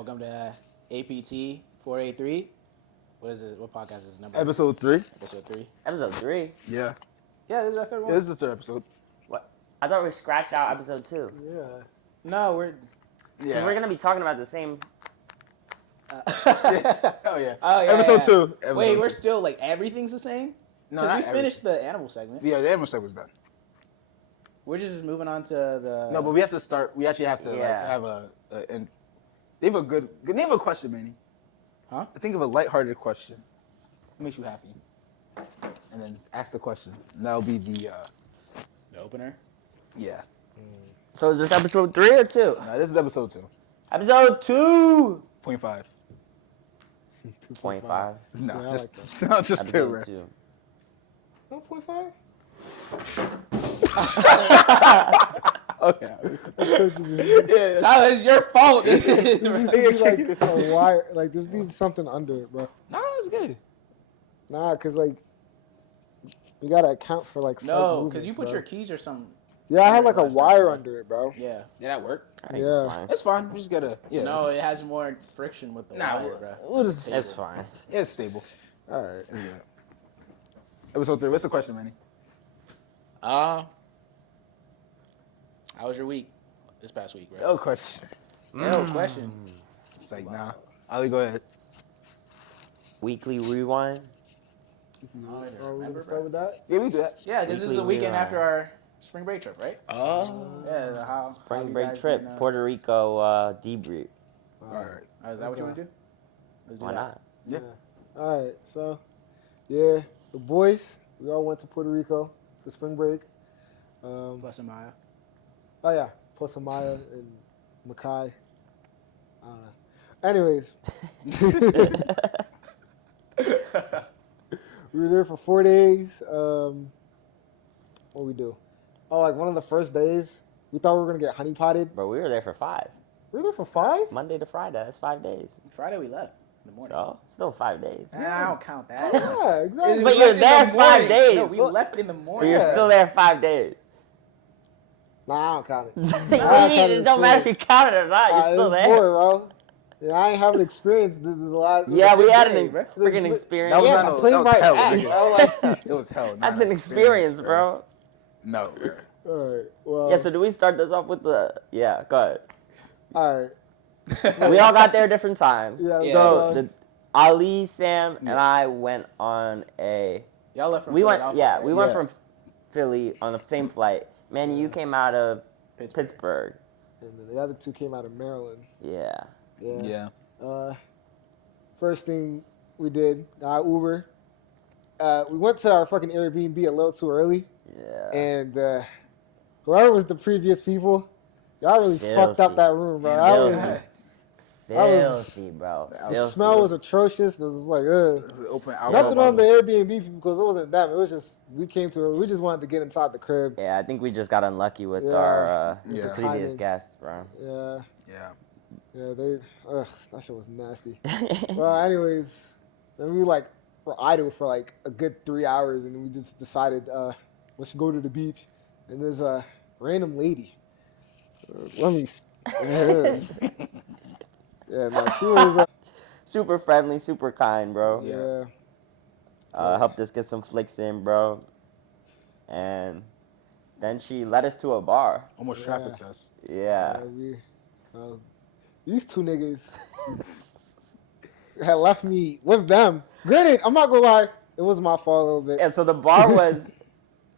Welcome to APT483. What is it? What podcast is this number? Episode 3. Episode 3. Episode 3? Yeah. Yeah, this is our third one. Yeah, this is the third episode. What? I thought we scratched out episode 2. Yeah. No, we're... Because we're going to be talking about the same... Oh, yeah. Oh, yeah. Episode 2. Wait, we're still, like, everything's the same? No, Because not we finished the animal segment. Yeah, the animal segment was done. We're just moving on to the... No, but we have to start. We actually have to have and they have a good. They have a question, Manny. Huh? Think of a lighthearted question. What makes you happy? And then ask the question. And that'll be the opener? Yeah. So is this episode 3 or 2? No, this is episode 2. Episode 2! 0.5. 0.5. No, Yeah, just I no, just 2, Episode right? 2. 1.5? Okay. Yeah, Tyler, it's your fault. it needs to be like it's a wire. Like there needs something under it, bro. No, it's good. Nah, cause like you gotta account for like slight No, because you movements, put bro. your keys or something. Yeah, I had like a last time, wire bro. under it, bro. Yeah. Yeah, that worked. I think Yeah. it's fine. It's fine. We just gotta. Yeah. No, it has more friction with the wire, bro. We'll just. It's fine. Yeah, it's stable. All right. It's good. Episode 3. What's the question, Manny? How was your week? This past week, bro. No question. No question. It's like, nah. Ali, go ahead. Weekly rewind. Oh, we remember, gonna bro. start with that? Yeah, we do that. Yeah, because this is the Weekly weekend rewind. after our spring break trip, right? Oh. Yeah, how Spring you break guys trip. been, Puerto Rico debrief. All right. is that what you want to do? Let's do Why that. not? Yeah. All right. So, yeah, the boys, we all went to Puerto Rico for spring break. Plus a Maya. Oh yeah, plus Amaya and Makai. I don't know. Anyways, we were there for 4 days. What we do? Oh, like one of the first days, we thought we were gonna get honey potted. But we were there for 5. We were there for 5. Monday to Friday. That's 5 days. Friday we left in the morning. So, still 5 days. I don't count that. Yeah, exactly. We But you're left in there the 5 morning. days. No, we left in the But morning. you're still there 5 days. Nah, I don't count it. It don't matter if you count it or not. You're still it's there. 4, bro. Yeah, I ain't having experience the last. Yeah, we had day, an bro. freaking experience. That was Yeah, not I played that was my hell, ass. nigga. I was like, It was hell. Not That's an experience, bro. No, bro. all right. Well. Yeah, so do we start this off with the... Yeah, go ahead. All right. We all got there different times. Yeah, So yeah. Ali, Sam, and I went on a... Y'all left from We went, Philadelphia, yeah, right? we went Yeah. from Philly on the same flight. Manny, you came out of Pittsburgh. Pittsburgh. And then the other 2 came out of Maryland. Yeah. Yeah. Yeah. First thing we did, got Uber. We went to our fucking Airbnb a little too early, Yeah. and whoever was the previous people, y'all really fucked up Filthy. that room, bro. Filthy, bro. The Filthy. smell was atrocious. It was like, Open out. nothing on the Airbnb people because it wasn't them. It was just we came too early. We just wanted to get inside the crib. Yeah, I think we just got unlucky with Yeah. our Yeah. previous Timing. guests, bro. Yeah, Yeah. yeah. That shit was nasty. Well, anyways, then we like were idle for like a good 3 hours, and we just decided let's go to the beach. And there's a random lady. Let me. Yeah, no, she was. Super friendly, super kind, bro. Yeah, Helped us get some flicks in, bro. And then she led us to a bar. Almost trafficked us. Yeah. these 2 niggas had left me with them. Granted, I'm not gonna lie, it was my fault a little bit. Yeah, so the bar was,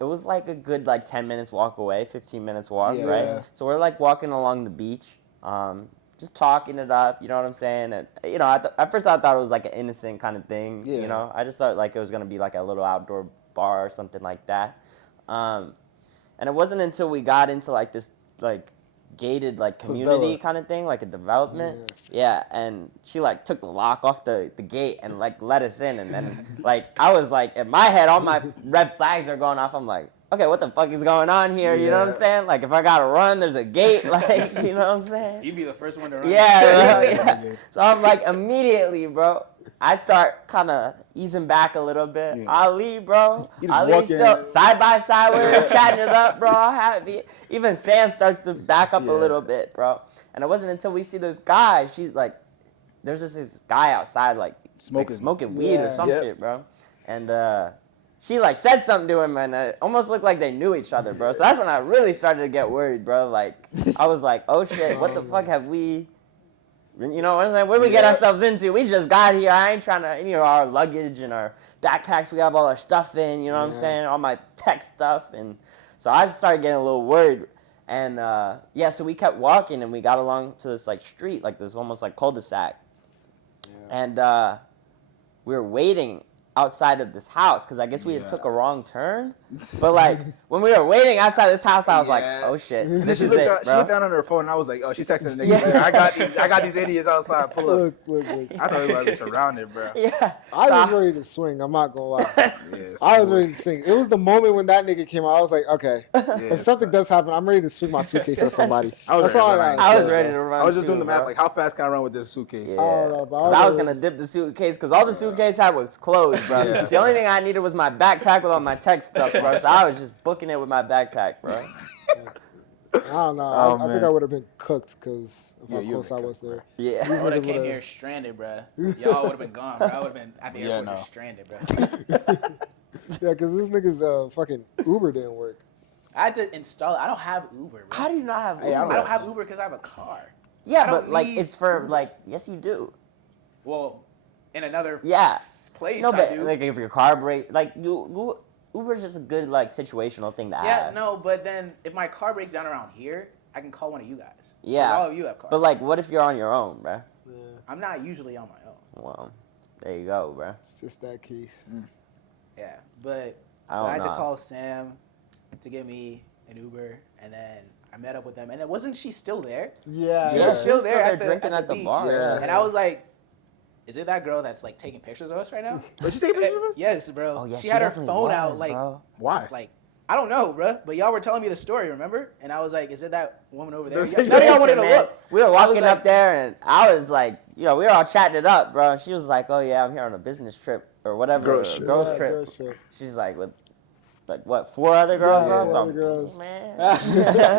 it was like a good 10 minutes walk away, 15 minutes walk, Yeah. right? So we're like walking along the beach, just talking it up, you know what I'm saying? And, you know, at first I thought it was like an innocent kind of thing, Yeah. you know? I just thought like it was going to be like a little outdoor bar or something like that. And it wasn't until we got into like this like gated like community Favela. kind of thing, like a development. Yeah, and she like took the lock off the gate and like let us in, and then like I was like in my head all my red flags are going off. I'm like, okay, what the fuck is going on here? You know what I'm Yeah. saying? Like if I gotta run, there's a gate, like you know what I'm saying? You'd be the first one to run. Yeah, bro, yeah. So I'm like immediately, bro. I start kind of easing back a little bit. Yeah. Ali, bro. You just Ali walk still in. side by side with her, chatting it up, bro. Even Sam starts to back up a Yeah. little bit, bro. And it wasn't until we see this guy, she's like, there's this guy outside like smoking weed or Yeah. some Yep. shit, bro. And she like said something to him, and it almost looked like they knew each other, bro. So that's when I really started to get worried, bro. Like I was like, oh shit, what the fuck have we? You know what I'm saying? What did we get ourselves into? We just got here. I ain't trying to, our luggage and our backpacks, we have all our stuff in, you know what I'm saying? All my tech stuff. And so I just started getting a little worried. And so we kept walking and we got along to this like street, like this almost like cul-de-sac. Yeah. And we were waiting outside of this house because I guess we had took a wrong turn. But like when we were waiting outside this house, I was like, oh shit, And then this she is looked, it, down, she bro. looked down on her phone, and I was like, "Oh, she's texting the nigga. I got these idiots outside. Pull up." Look. I thought we were about to be surrounded, bro. Yeah. I So was ready to swing. I'm not gonna lie. Yes, I was ready to sing. It was the moment when that nigga came out. I was like, okay, if something does happen, I'm ready to swing my suitcase at somebody. I was That's all ready I to got. I was ready to run. I was just too, doing the math, bro. like, how fast can I run with this suitcase? Yeah. I don't know, but Cause I was gonna dip the suitcase, cause all the suitcase had was clothes, bro. Yeah. The only thing I needed was my backpack with all my tech stuff, bro. So I was just booking it with my backpack, bro. I don't know. Oh, I think man. I would have been cooked because of Yeah, how you close I would've was been there. Yeah. I would have niggas came would've- here stranded, bro. Y'all would have been gone, bro. I would have been at the airport just stranded, bro. Yeah, because this nigga's fucking Uber didn't work. I had to install it. I don't have Uber, bro. How do you not have? Hey, Uber? I don't have Uber because I have a car. Yeah, I don't but like need it's for Uber. like yes you do. Well, in another Yeah. place, No, I but do. like if your car break, like you Uber's just a good like situational thing to Yeah, have. no, but then if my car breaks down around here, I can call one of you guys. 'Cause Yeah. all of you have cars. But like, what if you're on your own, bro? Yeah, I'm not usually on my own. Well, there you go, bro. it's just that case. Yeah, but I so I had don't to know. call Sam to get me an Uber, and then I met up with them, and then wasn't she still there? Yeah, She Yeah. was still She was there still at the, drinking at the beach. bar. Yeah. And I was like, "Is it that girl that's like taking pictures of us right now?" But she take pictures of us? Yes, bro. Oh yeah, she had her definitely phone out was, like, bro. Why? like I don't know, bro. But y'all were telling me the story, remember? And I was like, "Is it that woman over there?" There's- None of y'all wanted to Listen, man, look. We were I was walking like- up there, and I was like, we were all chatting it up, bro. She was like, "Oh yeah, I'm here on a business trip or whatever, Girls trip. girls Yeah, trip." girls trip. She's like with, like what, 4 other girls, Yeah, bro? 4 So other I'm girls. man,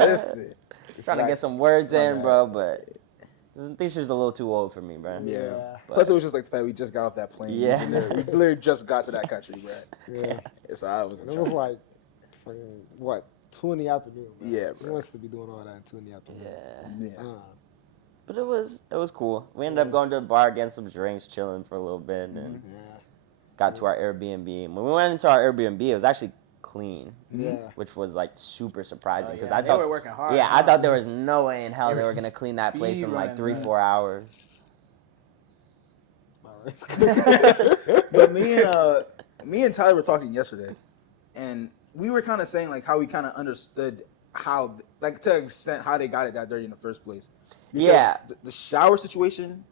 Listen. trying to Like, get some words my in, bad. bro, but I think she was a little too old for me, bro. Yeah. Yeah. Plus, it was just like the fact we just got off that plane. Yeah. We literally just got to that country, bro. Yeah. So I was in And it trouble. was like, fucking, what, 2 in the afternoon, bro. Yeah, Who bro. wants to be doing all that at 2 in the afternoon? Yeah. Yeah. But it was cool. We ended up going to the bar, getting some drinks, chilling for a little bit, and Yeah. got to our Airbnb. And when we went into our Airbnb, it was actually clean, Yeah. which was like super surprising because Oh, yeah, I they thought were working hard. yeah, I huh? thought there was no way in hell They they were were gonna clean that place in like speed 3-4 hours. All right. But me and Tyler were talking yesterday, and we were kind of saying like how we kind of understood how, like to an extent, how they got it that dirty in the first place. Because Yeah. the shower situation.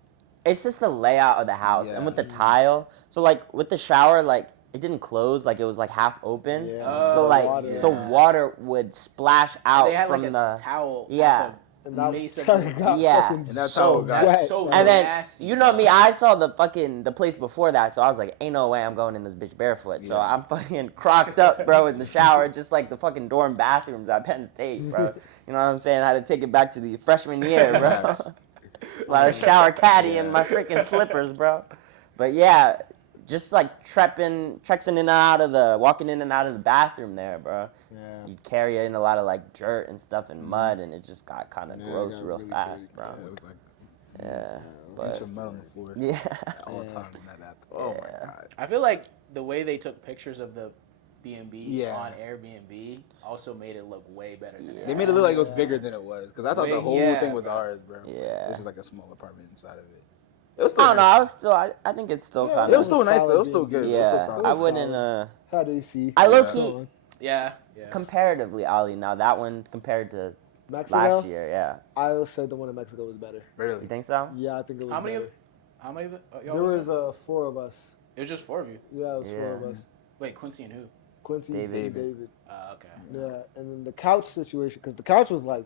It's just the layout of the house and Yeah. with the tile. So like with the shower, like it didn't close, like it was like half open. Yeah. So like Water. the Yeah. water would splash out They had from like a the towel. Yeah. At And the that base of towel the- got Yeah. fucking And that's so how it got wet. so and then nasty, you know bro. me, I saw the place before that, so I was like, ain't no way I'm going in this bitch barefoot. So Yeah. I'm fucking crocked up, bro, in the shower, just like the fucking dorm bathrooms at Penn State, bro. You know what I'm saying? I had to take it back to the freshman year, bro. Facts. A lot of shower caddy Yeah. in my freaking slippers, bro. But yeah, just like walking in and out of the bathroom there, bro. Yeah. You'd carry in a lot of like dirt and stuff and mud, and it just got kind of Yeah, it gross got real really fast, dirty. bro. Yeah, it was like Yeah, an but inch of mud on the floor yeah, at all Yeah. times in that bathroom. Oh Yeah. my god. I feel like the way they took pictures of the B&B Yeah. on Airbnb also made it look way better than Yeah. They made it look like it was bigger than it was, because I thought the Wait, whole yeah, thing was bro. ours, bro. Yeah. It was just like a small apartment inside of it. It was still I don't know. nice. I think it's still Yeah, kind It of. was still nice though. It was still solid, good. It was still Yeah, solid. I was wouldn't. solid. Had AC. I low Yeah. key Yeah. Yeah. comparatively, Ali. Now that one compared to Mexico? last year, yeah. I would say the one in Mexico was better. You Really. think so? Yeah, I think it was How many better. of How many of it? Y'all There was was 4 of us. It was just 4 of you. Yeah, it was 4 of Yeah. us. Wait, Quincy and who? Quincy David. and David. Okay. Yeah, and then the couch situation, because the couch was like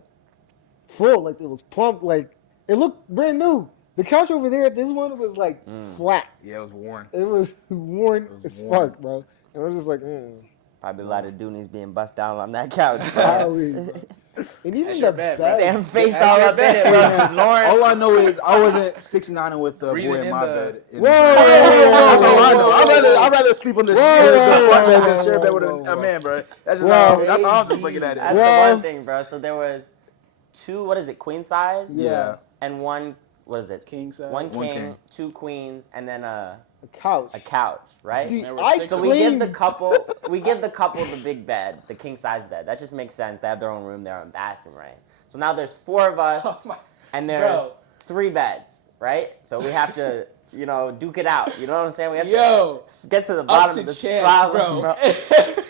full, like it was plump, like it looked brand new. The couch over there, this one was like flat. Yeah, it was worn. It was worn It was as worn. fuck, bro. And I was just like, Probably a lot of Doonies being bust down on that couch, Probably, bro. bro. And even That's the your bet, bed. Sam face That's all your up in it, bet. bro. Snoring. All I know is I wasn't 69 with the boy Breathing in in my the- bed. Whoa, That's all I know. whoa, I'd rather sleep on this Whoa, the whoa, front bed whoa, than share a bed with whoa, a whoa. man, bro. That's just Whoa. that's how I'm just looking at That's it. the Well- one thing, bro. So there was two, what is it, queen size? Yeah. And one, what is it? King size. One One king, king. two queens, and then a Couch. couch, right? See, There were I six So of we give cleaned. the couple the big bed, the king size bed. That just makes sense. They have their own room, their own bathroom, right? So now there's 4 of us, Oh my- and there's Bro. 3 beds, right? So we have to, duke it out. You know what I'm saying? We have Yo, to get to the up bottom to of this chance, problem, bro.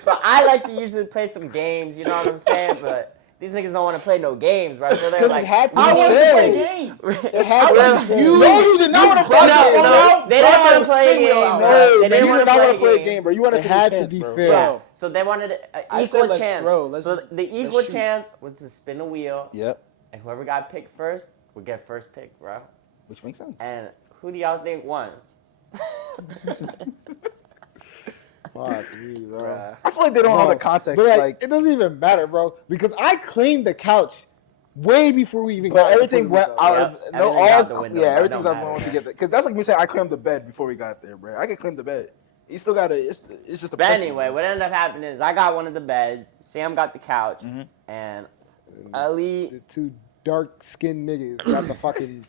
So I like to usually play some games. You know what I'm saying? But these niggas don't want to play no games, right? So they're 'Cause like, it had to I be wanted to fair. play a game. It had to be fair. No, you did not want to play. No, they didn't want to play a spin wheel game, out, bro. bro. They didn't You want did to not play want to play a game. game, bro. You wanted It to had take a to chance, be bro. fair. Yeah. So they wanted an I equal said let's chance. throw. Let's So just- the let's equal shoot. chance was to spin a wheel, Yep. and whoever got picked first would get first pick, bro. Which makes sense. And who do y'all think won? Fuck me, bro. Bruh. I feel like they don't have Bro, the context. but Like, it doesn't even matter, bro, because I claimed the couch way before we even but got to everything Puerto went Rico. out. Yep, Of, everything's out the window, yeah, bro. everything's Don't out the window matter, once you man. get there. Because that's like me saying I claimed the bed before we got there, bro. I can claim the bed. You still got to. It's just a. But principle, anyway, bro. what ended up happening is I got one of the beds, Sam got the couch, and Ali, The 2 dark-skinned niggas got the fucking.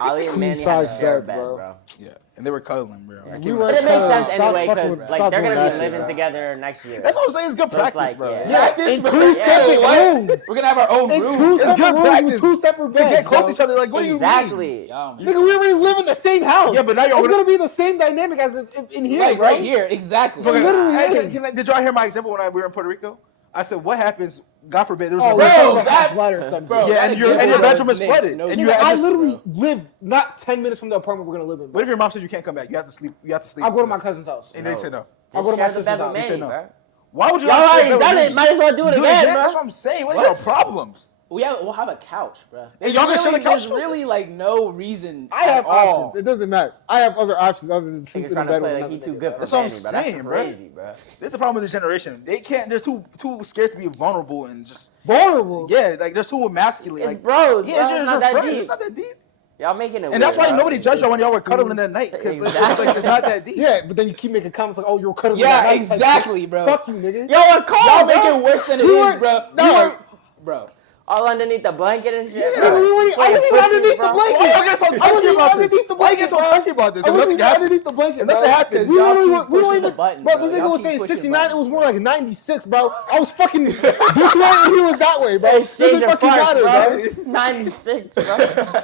Ali and Manny had Queen-size to share a beds, bed, bro. bro. Yeah, and they were cuddling, bro. I We can't- were But it makes cuddling. sense Stop anyway fucking because with- like stop they're doing gonna that be shit, living bro. together next year. That's what I'm saying. It's good So it's practice, like, bro. yeah. Practice, In bro. 2 separate Like, rooms. We're gonna have our own In room. 2 It's separate good rooms with practice 2 separate to beds. get close to bro. each other. Like, what do you mean? Exactly. Y'all, Nigga, we already live in the same house. Yeah, but now you're it's gonna- gonna be the same dynamic as in here, like bro. right here, exactly. It literally Hey, is. did y'all hear my example when we were in Puerto Rico? I said, what happens? God forbid, there's Oh, a bro, Bro, that that- flood or something. bro, Yeah, that and your example bedroom is makes flooded, no and you sense, had I to- literally live not 10 minutes from the apartment we're gonna live in. What Bro. if your mom says you can't come back? You have to sleep. You have to sleep. I'll go to my cousin's house. And they said no. I'll Just go to my share the sister's bed with house. They Manny, said no. bro. Why would you? Y'all not already share done with it. me? Might as well do it Do again, That's bro. what I'm saying. What What? are your problems? We'll have a couch, bro. There's y'all can share the couch There's too? really like no reason. I have at all. options. It doesn't matter. I have other options other than Niggas sleeping in trying to bed play with like he another too nigga, good bro. for That's what I'm Manny, bro. That's saying, bro. crazy, bro. This is the problem with this generation. They can't. They're too scared to be vulnerable and just. Vulnerable. Yeah, like they're too emasculine. It's like, bros, yeah, bro. you're It's not that friends. deep. It's not that deep. Y'all making it And that's weird, why bro. nobody judged y'all when y'all were cuddling at night because Exactly. it's not that deep. Yeah, but then you keep making comments like, "Oh, you're cuddling." Yeah, that night type exactly, shit. bro. Fuck you, nigga. Yo, what call, Y'all bro? make it worse than it We is, were- bro. no. Bro. All underneath the blanket and shit. Yeah, bro. I wasn't Playing even footsie, underneath the bro. blanket. Why y'all get so I touchy wasn't even about this? underneath the Why you blanket, get so bro. touchy about this? I If wasn't nothing even happened. underneath the blanket, If nothing bro. happened, We y'all don't keep even- we don't pushing the even- buttons, Bro, bro. this nigga Y'all was keep saying pushing 69. It was buttons, more bro. like 96, bro. I was fucking this way and he was that way, bro. Hey, This change doesn't your fucking farts, matter, bro. 96, bro.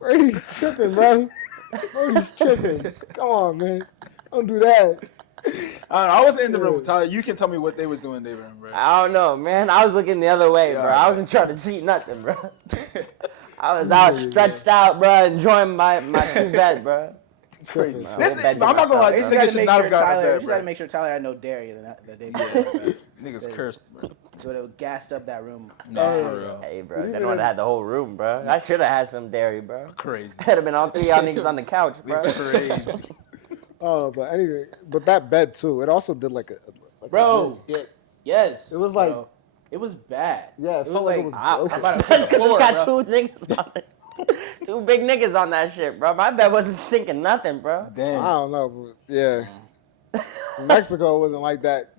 Bro, he's tripping, bro. Bro, he's tripping. Come on, man. Don't do that. I don't know. I wasn't in the room. Tyler, you can tell me what they was doing. They were in, bro. I don't know, man. I was looking the other way, Yeah, bro. I wasn't trying to see nothing, bro. I was out stretched out, bro, enjoying my 2 bed, bro. Tripping. My This whole is- bed to I'm not gonna lie, myself, these We bro. just niggas had to should make not sure have gotten Tyler. out We of just bed, had to bro. make sure Tyler had no dairy the day before. Niggas cursed, bro. So it gassed up that room. Nah, for real. Hey, bro, Even they would have had the whole room, bro. I should have had some dairy, bro. Crazy. Could have been all 3 y'all niggas on the couch, bro. Crazy. Oh, but anything. But that bed too. It also did like a Bro, yes. It was like- bro. It was bad. Yeah, it felt like it was Ah, broken. I'm about to That's put the because it's got floor, 2 niggas on it. 2 big niggas on that shit, bro. My bed wasn't sinking nothing, bro. I Damn. don't know, but yeah. Mexico wasn't like that.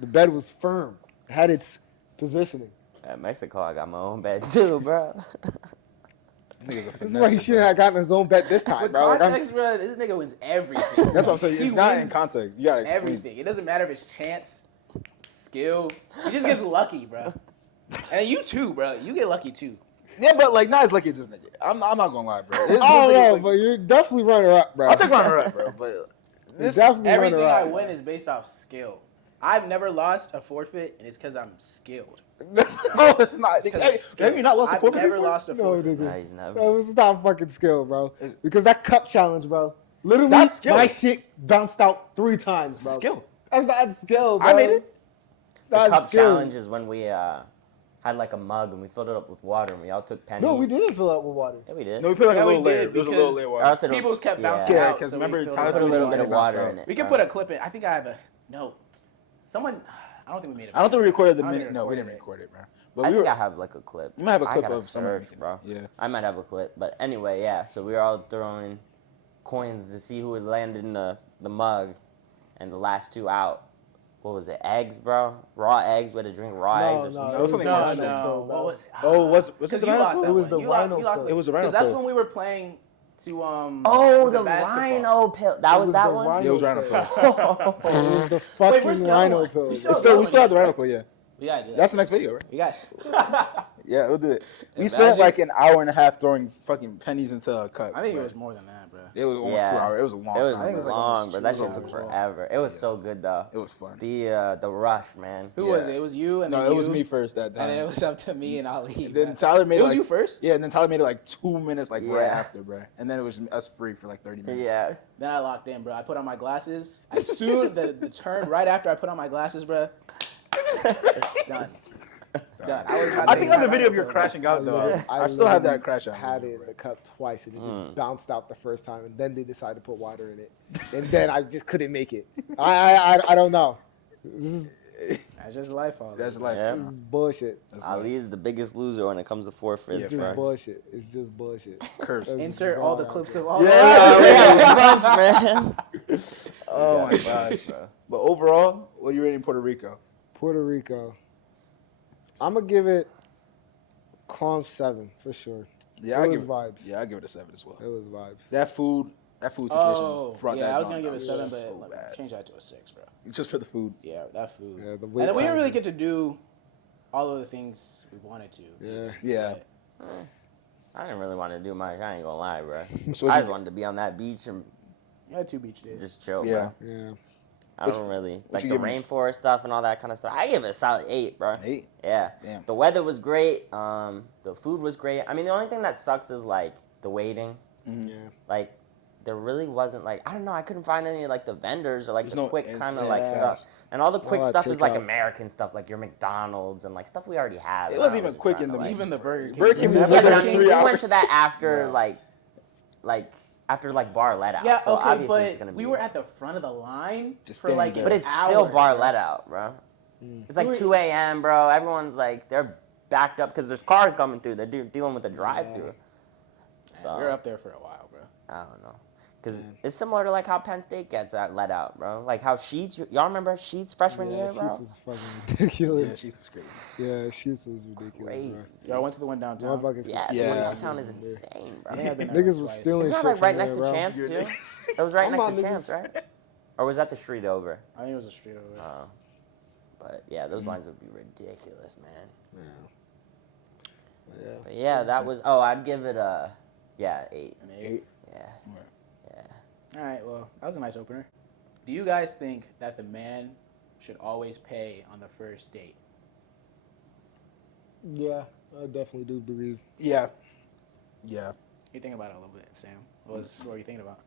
The bed was firm. It had its positioning. At Mexico, I got my own bed too, bro. This nigga's a This is why he finesse, shouldn't have gotten his own bed this time, With bro. Like, I'm- context, bro, this nigga wins everything. That's what I'm saying. He It's not in wins context. You gotta explain. everything. It doesn't matter if it's chance, skill. He just gets lucky, bro. And you too, bro. You get lucky too. Yeah, but like not as lucky as this nigga. I'm not gonna lie, bro. I don't know, but you're definitely runner up, bro. I'll take runner up, bro. But You're this, definitely Everything runner I up. win is based off skill. I've never lost a forfeit, and it's because I'm skilled. no, it's not. Have you not lost a I've forfeit never before? lost a No, forfeit. nigga. Nah, he's never. That was not fucking skill, bro. Because that cup challenge, bro. Literally, That's skill. my shit bounced out 3 times, bro. Skill. That's not skill, bro. I made it. It's The not cup skill. challenge is when we had like a mug and we filled it up with water and we all took pennies. No, we didn't fill it up with water. Yeah, we did. No, we put like Yeah, a we little layer. did, There was a little because layer. Or Water. else it'll- People's kept yeah. bouncing Yeah, out. because so we remember filled Tyler it put a up. little with bit of bounced water out. in it. We can bro. put a clip in. I think I have a no. Someone I don't think we made it. I don't think we recorded the I don't think minute. we No, we didn't recorded record it, bro. But I we think were. I have like a clip. You might have a I clip gotta of someone. search, bro. Yeah. I might have a clip, but anyway, yeah. So we were all throwing coins to see who would land in the mug, and the last two out. What was it? Eggs, bro. Raw eggs. We had to drink raw eggs or something. It was something No, rhino no. pill, What bro. was it? Oh, was it 'Cause the you rhino lost pill? that It was one. the You rhino lost pill. It was the rhino Because that's pill. when we were playing to Oh, with the basketball. rhino pill. That was that one. Yeah, it was rhino pill. It was the Wait, fucking where's the rhino other one? pill. We We still- still have the rhino pill. Yeah. We gotta do that. That's the next video, right? We got. Yeah, we'll do it. We Imagine- spent like an hour and a half throwing fucking pennies into a cup. I think it bro. was more than that, bro. It was almost Yeah. 2 hours. It was a long It was time. I think it was like long, almost but that 2 shit took hours. forever. It was so good though. It was fun. The rush, man. Who Yeah. was it? It was you and No, then it was you, me first that time. and then it was up to me and Ali. And then bro. Tyler made It was like, you first. Yeah, and then Tyler made it like 2 minutes, like right Yeah. after, bro. And then it was us free for like 30 minutes. Yeah. Then I locked in, bro. I put on my glasses. As soon the turn right after I put on my glasses, bro. Done. Done. I think on the video of your crashing out though, I still have that crash out. Had it in the cup twice, and it just bounced out the first time, and then they decided to put water in it, and then I just couldn't make it. I don't know. This That's just life, all That's that. life. Yeah. is bullshit. Ali is the biggest loser when it comes to forfeits, It's Yeah, just bro. bullshit. It's just bullshit. Curse. That's Insert just all the I clips say. of all Yeah, the we have a bunch, man. Oh my Yeah. gosh, bro. But overall, what are you rating Puerto Rico? Puerto Rico. I'm gonna give it calm 7 for sure. Yeah, It was vibes. Yeah, I give it a 7 as well. It was vibes. That food situation Oh, brought that yeah, I was down. gonna give it That 7, was but so like, bad. change that to a 6, bro. Just for the food. Yeah, that food. Yeah, the And wait then we didn't really time get to is- do all of the things we wanted to. Yeah. Yeah. I didn't really want to do much. I ain't gonna lie, bro. So I what just wanted to be on that beach and You had 2 beach days. just chill, Yeah. bro. Yeah. I don't really like you the give it? rainforest stuff and all that kind of stuff. I give it a solid 8, bro. 8. Yeah. Damn. The weather was great. The food was great. I mean, the only thing that sucks is like the waiting. Mm-hmm. Yeah. Like, there really wasn't like I don't know. I couldn't find any like the vendors or like There's the no quick kind of instant like fast. stuff. And all the quick that stuff is like takeout. American stuff, like your McDonald's and like stuff we already have. It and wasn't I even quick trying in to, the like, Even the Burger King. Burger King was Yeah, like but I 3 mean, we went hours. to that after Yeah. like after like bar let out. Yeah, so okay, obviously it's but gonna be. we were at the front of the line Just for like standing an But it's hour, still bar bro. let out, bro. It's like We were- 2 a.m., bro. Everyone's like they're backed up because there's cars coming through. They're dealing with the drive-through. We were up there for a while, bro. I don't know. Because it's similar to like how Penn State gets let out, bro. Like how Sheets, y'all remember Sheets freshman Yeah, year, Sheets bro? was fucking ridiculous. Yeah, she's just crazy. Yeah, Sheets was ridiculous. Crazy. Y'all went to the one downtown. Motherfuckers Yeah, could the Yeah. one steal downtown shit is from there. insane, bro. Yeah, I've been there Niggas was twice. stealing It's not shit like from right there, next to bro. Champs, You're- too? It was right Come next on, to niggas. Champs, right? Or was that the street over? I think it was a street over there. But yeah, those lines would be ridiculous, man. Yeah. Yeah. But yeah, that was. Oh, I'd give it a 8. An 8. Yeah, yeah. All right, well, that was a nice opener. Do you guys think that the man should always pay on the first date? Yeah, I definitely do believe. Yeah. Yeah. You think about it a little bit, Sam. What were you thinking about?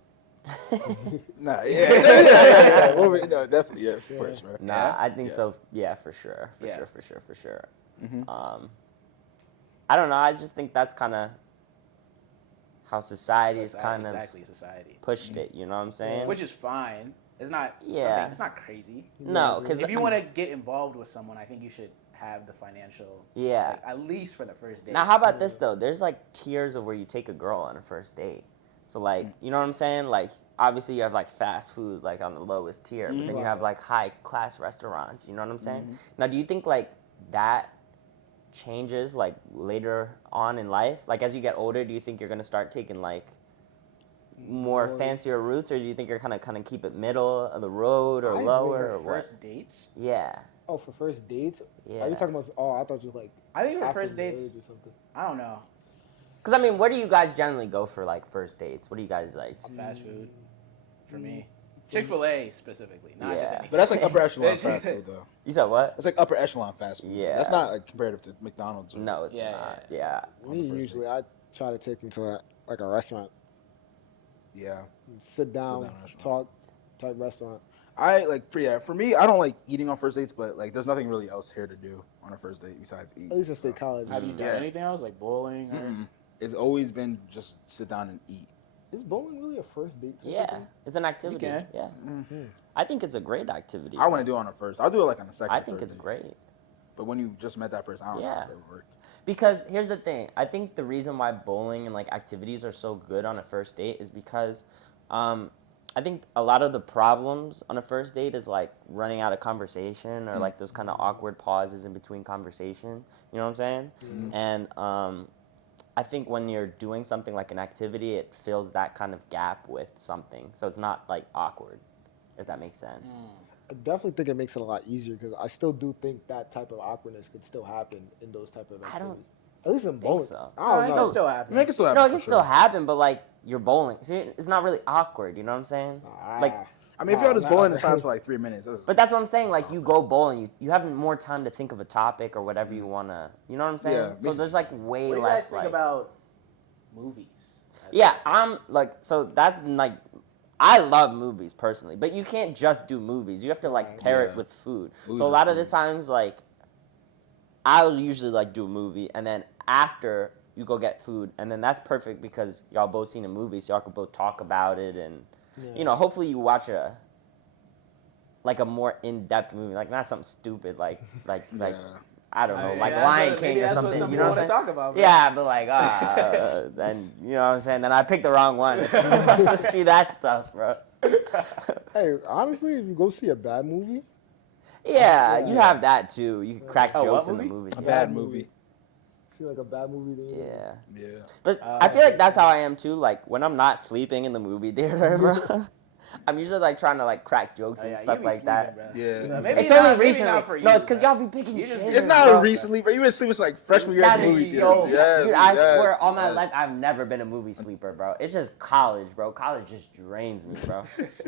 Nah, yeah. No, definitely, yeah, of course, bro. Nah, Yeah? I think Yeah. so. Yeah, for sure. Yeah. For sure. Mhm. I don't know. I just think that's kind of how society's Society, kind of exactly society. pushed it. You know what I'm saying? Which is fine. It's not. Yeah. It's not crazy. No, because If you want to get involved with someone, I think you should have the financial. Yeah. Like, at least for the first date. Now, how about this though? There's like tiers of where you take a girl on a first date. So like, you know what I'm saying? Like, obviously you have like fast food like on the lowest tier, but then you have like high class restaurants. You know what I'm saying? Now, do you think like that changes like later on in life? Like as you get older, do you think you're gonna start taking like more fancier routes, or do you think you're kind of keep it middle of the road or I agree lower for or what? first dates. Yeah. Oh, for first dates? Yeah. Are you talking about? Oh, I thought you were like I think for after first dates, marriage or something. I don't know. Because, I mean, where do you guys generally go for, like, first dates? What do you guys like? Fast food, for me. Chick-fil-A specifically, not just Yeah. anything. But that's like upper echelon fast food, though. You said what? That's like upper echelon fast food. Yeah. That's not like comparative to McDonald's. Or, No, it's Yeah, not. Yeah. Me, the first usually, I try to take them to like a restaurant. Yeah. Sit down, restaurant. talk, type restaurant. I like, for me, I don't like eating on first dates, but like, there's nothing really else here to do on a first date besides eat. At least I state college. Have you done Yeah. anything else like bowling? Or... Mm-mm. It's always been just sit down and eat. Is bowling really a first date? type of Yeah, thing? it's an activity. can. Yeah, I think it's a great activity. I want to do it on a first. I'll do it like on a second. I think third it's date. great. But when you just met that person, I don't know Yeah. if it would work. Because here's the thing, I think the reason why bowling and like activities are so good on a first date is because I think a lot of the problems on a first date is like running out of conversation or like those kind of awkward pauses in between conversation. You know what I'm saying? And I think when you're doing something like an activity, it fills that kind of gap with something. So it's not like awkward, if that makes sense. I definitely think it makes it a lot easier because I still do think that type of awkwardness could still happen in those type of I activities. don't At least in bowling. so. I don't it know. can still happen. Make it still happen. No, it for can sure. still happen, but like you're bowling. So it's not really awkward, you know what I'm saying? Like, I mean, if y'all just Nah, bowling nah. the times for like 3 minutes. but that's what I'm saying. Like you go bowling, you have more time to think of a topic or whatever you wanna. You know what I'm saying? Yeah, So makes- there's like way What do you less. guys think like, about movies? Yeah, I'm like so. That's like, I love movies personally, but you can't just do movies. You have to like Right. pair Yeah. it with food. Movies So a are lot of the food. times, like, I'll usually like do a movie, and then after you go get food, and then that's perfect because y'all both seen a movie, so y'all could both talk about it, and you know, hopefully you watch a more in-depth movie, like not something stupid like Yeah. I don't know, Yeah, like that's Lion what- King maybe or that's what something. some You know people what I'm wanna saying? talk about, bro. Yeah, but like, then you know what I'm saying. Then I picked the wrong one. If you want to see that stuff, bro. Hey, honestly, if you go see a bad movie, Yeah, you have that too. You can crack Oh, what jokes in the movie? movie. A Yeah. bad movie. see like a bad movie, then Yeah. Yeah. But I feel like that's how I am too. Like when I'm not sleeping in the movie theater, bro, I'm usually like trying to like crack jokes Oh, and yeah, you stuff be like sleeping, that. bro. Yeah. So maybe It's not- only maybe recently. not for you, No, it's because bro. y'all be picking You just shit. be It's Yeah. not bro. recently, but you've been sleeping since like freshman year That of movie is theater. so. Yes, Dude, I yes, swear, all my yes. life, I've never been a movie sleeper, bro. It's just college, bro. College just drains me, bro.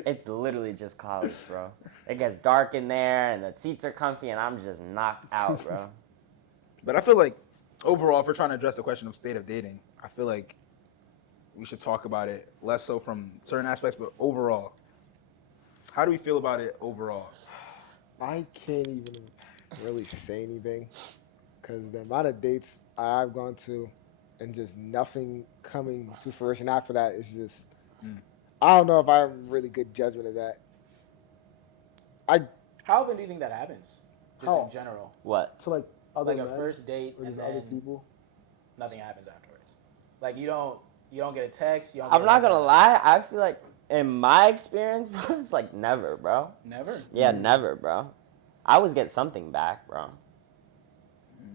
It's literally just college, bro. It gets dark in there, and the seats are comfy, and I'm just knocked out, bro. But I feel like overall, if we're trying to address the question of state of dating, I feel like we should talk about it less so from certain aspects, but overall. How do we feel about it overall? I can't even really say anything because the amount of dates I've gone to and just nothing coming to fruition after that is just. I don't know if I have really good judgment of that. How often do you think that happens? Just How? in general. What? To like other Like a men first date or and just other then people. nothing happens afterwards. Like you don't get a text. You don't I'm get not like gonna lie. I feel like, in my experience, bro, it's like never, bro. Never. Yeah, never, bro. I always get something back, bro.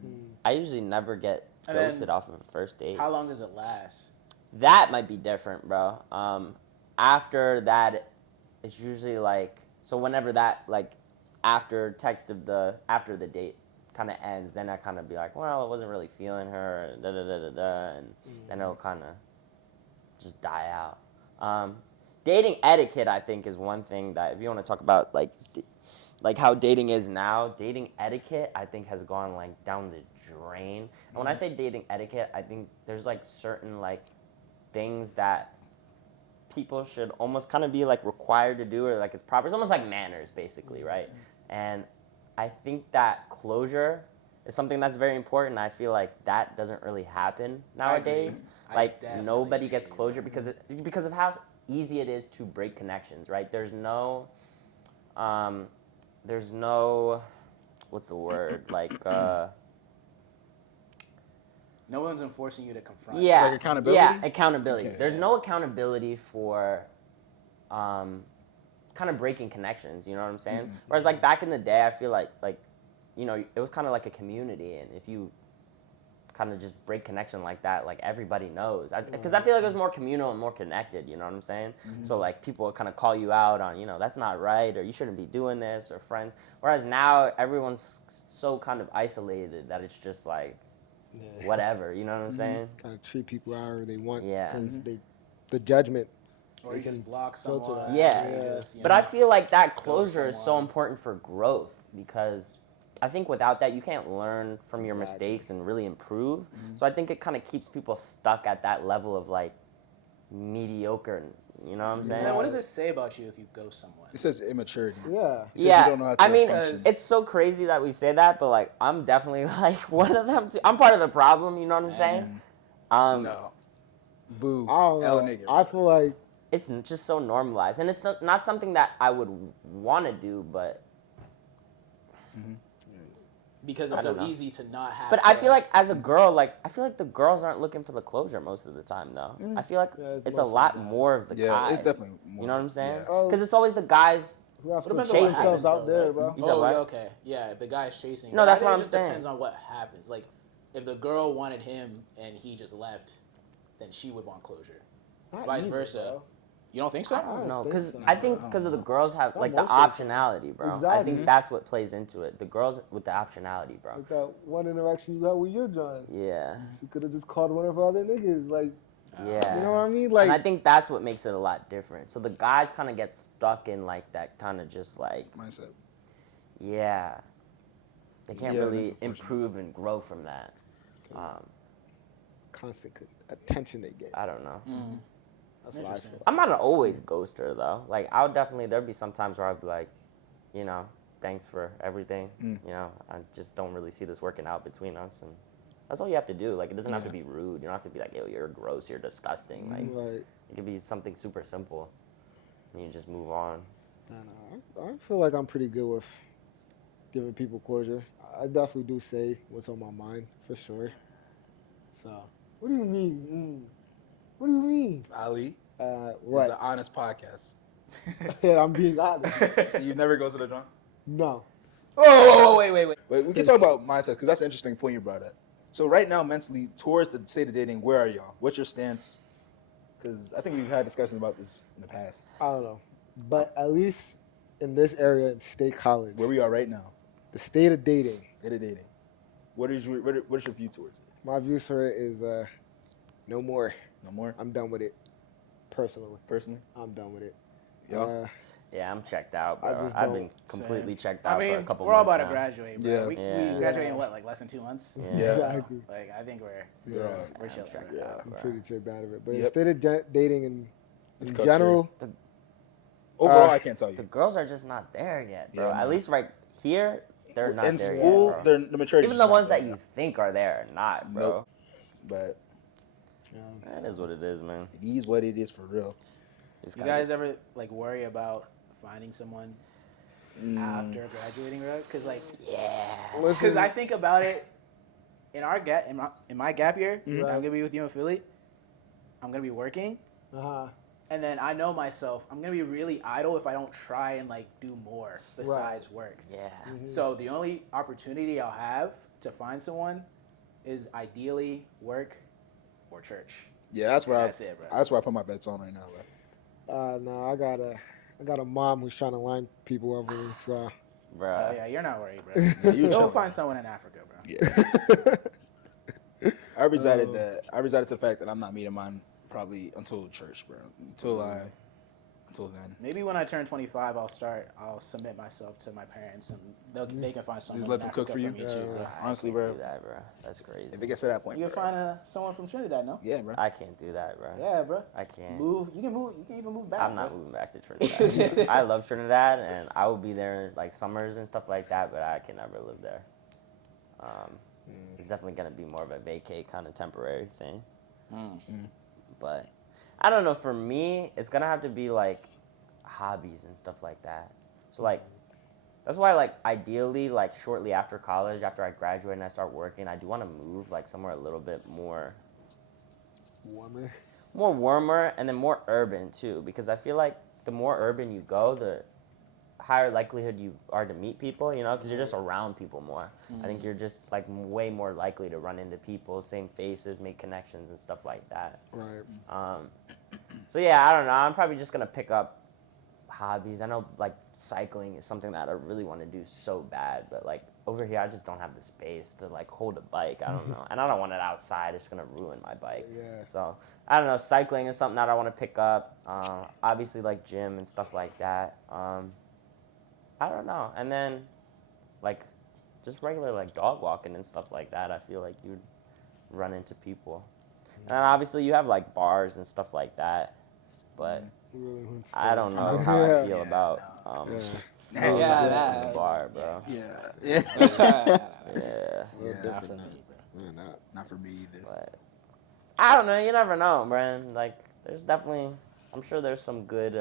Mm. I usually never get And then, ghosted off of a first date. How long does it last? That might be different, bro. After that, it's usually like, so whenever that, like, after the date kind of ends, then I kind of be like, well, I wasn't really feeling her, and then it'll kind of just die out. Dating etiquette, I think, is one thing that, if you want to talk about like how dating is now, dating etiquette, I think, has gone like down the drain. And when I say dating etiquette, I think there's like certain like things that people should almost kind of be like required to do, or like it's proper. It's almost like manners, basically, right? And I think that closure is something that's very important. I feel like that doesn't really happen nowadays. I Like definitely nobody gets agree, closure because of how easy it is to break connections, right? There's no what's the word, like No one's enforcing you to confront. yeah, Like accountability? Yeah, accountability. Okay. There's no accountability for kind of breaking connections, you know what I'm saying? Whereas like back in the day, I feel like you know, it was kind of like a community, and if you kind of just break connection like that, like everybody knows. Because I feel like it was more communal and more connected, you know what I'm saying? So like people would kind of call you out on, you know, that's not right, or you shouldn't be doing this, or friends. Whereas now everyone's so kind of isolated that it's just like whatever, you know what I'm saying? Kind of treat people however they want. Yeah. Because the judgment. Or They you just can block filter someone. that. Yeah. or you just, you But know, I feel like that Ghost closure is so someone. important for growth, because I think without that, you can't learn from your Exactly. mistakes and really improve. So I think it kind of keeps people stuck at that level of like mediocre, you know what I'm saying? And then what does it say about you if you ghost someone? It says immaturity. Yeah. It says Yeah, you don't know how to I mean, function. it's so crazy that we say that, but like, I'm definitely like one of them too. I'm part of the problem, you know what I'm saying? No. Boo. I don't L know. nigga. I feel like It's just so normalized, and it's not something that I would want to do, but Because I it's so don't know. easy to not have. But I feel like as a girl, like I feel like the girls aren't looking for the closure most of the time, though. I feel like Yeah, it's a mostly lot the guys. more of the Yeah, guys. it's definitely more. You know what I'm saying? Yeah. Because it's always the guys. who have to Depends put on what chasing. themselves happens, out though, there, right? bro. You said Oh, what? yeah, okay. Yeah, if the guy's chasing. No, But that's I what think I'm it just saying. depends on what happens. Like, if the girl wanted him and he just left, then she would want closure. Not Vice either, versa. bro. You don't think so? I don't know, think because so. I think because of the girls have Not like the most of the optionality, bro. I Exactly. think that's what plays into it. The girls with the optionality, bro. Like that one interaction you had with your John. Yeah, She could have just called one of her other niggas. Like, yeah. you know what I mean? Like, and I think that's what makes it a lot different. So the guys kind of get stuck in like that kind of just like, Mindset. yeah, they can't Yeah, that's really unfortunate. improve and grow from that. constant attention they get. I don't know. That's what I Interesting. feel. I'm not an always ghoster though. Like I'll definitely there'll be some times where I'll be like, you know, thanks for everything. You know, I just don't really see this working out between us, and that's all you have to do. Like it doesn't have to be rude. You don't have to be like, yo, you're gross, you're disgusting. Like Right. it could be something super simple, and you just move on. I feel like I'm pretty good with giving people closure. I definitely do say what's on my mind for sure. So, what do you mean? What do you mean? Ali, it's What? an honest podcast. Yeah, I'm being honest. So you never go to the drunk? No. Oh, wait. Wait, we can talk about mindsets because that's an interesting point you brought up. So right now, mentally, towards the state of dating, where are y'all? What's your stance? Because I think we've had discussions about this in the past. I don't know. But at least in this area in State College, Where we are right now, the state of dating, state of dating. What is your view towards it? my views for it is no more. No more? I'm done with it. Personally, Personally? I'm done with it. Y'all? Yeah, I'm checked out, I bro. just I've don't- been completely checked I out for a mean, couple we're all months about to now. graduate, bro. Yeah. We Yeah. graduate in what, like less than 2 months? Yeah. Exactly. Like, I think we're Yeah. chill. checked bro. out, I'm bro. pretty checked out of it. But Yep. instead of dating in It's cut general, Overall, I can't tell The you. girls are just not there yet, bro. Yeah, At no. least right here, they're not In there school, yet, bro. the maturity. Even the ones that you think are there are not, bro. Nope. But That is what it is, man. it is what it is for real. Just You gotta guys ever like worry about finding someone after graduating, bro? Because like, yeah. listen, because I think about it in our in my gap year, Right. I'm gonna be with you in Philly. I'm gonna be working, and then I know myself. I'm gonna be really idle if I don't try and like do more besides work. Yeah. So the only opportunity I'll have to find someone is ideally work or church. Yeah, that's where That's it, bro. that's where I put my bets on right now. Bro. no, I got a mom who's trying to line people up with us. So Bro. Oh yeah, you're not worried, bro. you You'll chilling. find someone in Africa, bro. Yeah. I resided to the fact that I'm not meeting mine probably until church, bro. Until then. Maybe when I turn 25, I'll submit myself to my parents, and they can find someone let in them cook Africa for you? me too, bro. Honestly, I bro. can't do that, bro. That's crazy. If it gets to that point, You can bro. find someone from Trinidad, no? Yeah, bro. I can't do that, bro. Yeah, bro. I can't. Move. You can move. You can even move back. I'm not bro. moving back to Trinidad. I love Trinidad, and I will be there like summers and stuff like that, but I can never live there. It's definitely gonna be more of a vacay kind of temporary thing. But I don't know. For me, it's gonna have to be like hobbies and stuff like that. So like, that's why like ideally like shortly after college, after I graduate and I start working, I do want to move like somewhere a little bit more warmer and then more urban too, because I feel like the more urban you go, the higher likelihood you are to meet people, you know, because you're just around people more. I think you're just like way more likely to run into people, same faces, make connections and stuff like that. right. So yeah, I don't know. I'm probably just gonna pick up hobbies. I know like cycling is something that I really want to do so bad, but like over here I just don't have the space to like hold a bike. I don't know, and I don't want it outside. It's gonna ruin my bike. Yeah. So I don't know. Cycling is something that I want to pick up. Obviously like gym and stuff like that. I don't know. And then like just regular like dog walking and stuff like that. I feel like you'd run into people. And obviously you have like bars and stuff like that, but I don't know how I feel about Yeah, in that- the bar, bro. Yeah. Yeah, Yeah, Different. not for me either. but I don't know. You never know, Brandon. Like, there's definitely, I'm sure there's some good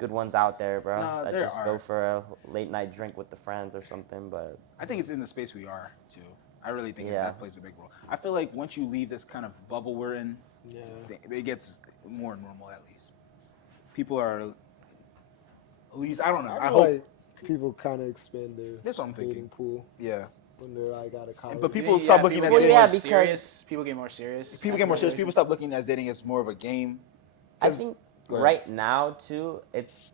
ones out there, bro. No, that there just are. go for a late night drink with the friends or something. But I think it's in the space we are too. I really think Yeah. that plays a big role. I feel like once you leave this kind of bubble we're in, Yeah. it gets more normal at least. People are, at least I don't know. I feel hope. like people kind of expand their That's what I'm thinking. dating pool Yeah. when they're like out of college. But people stop looking people at get dating. more Yeah, because- serious. People get more serious. People get more serious. People stop looking at dating as more of a game. I 'Cause- think go ahead. right now too, it's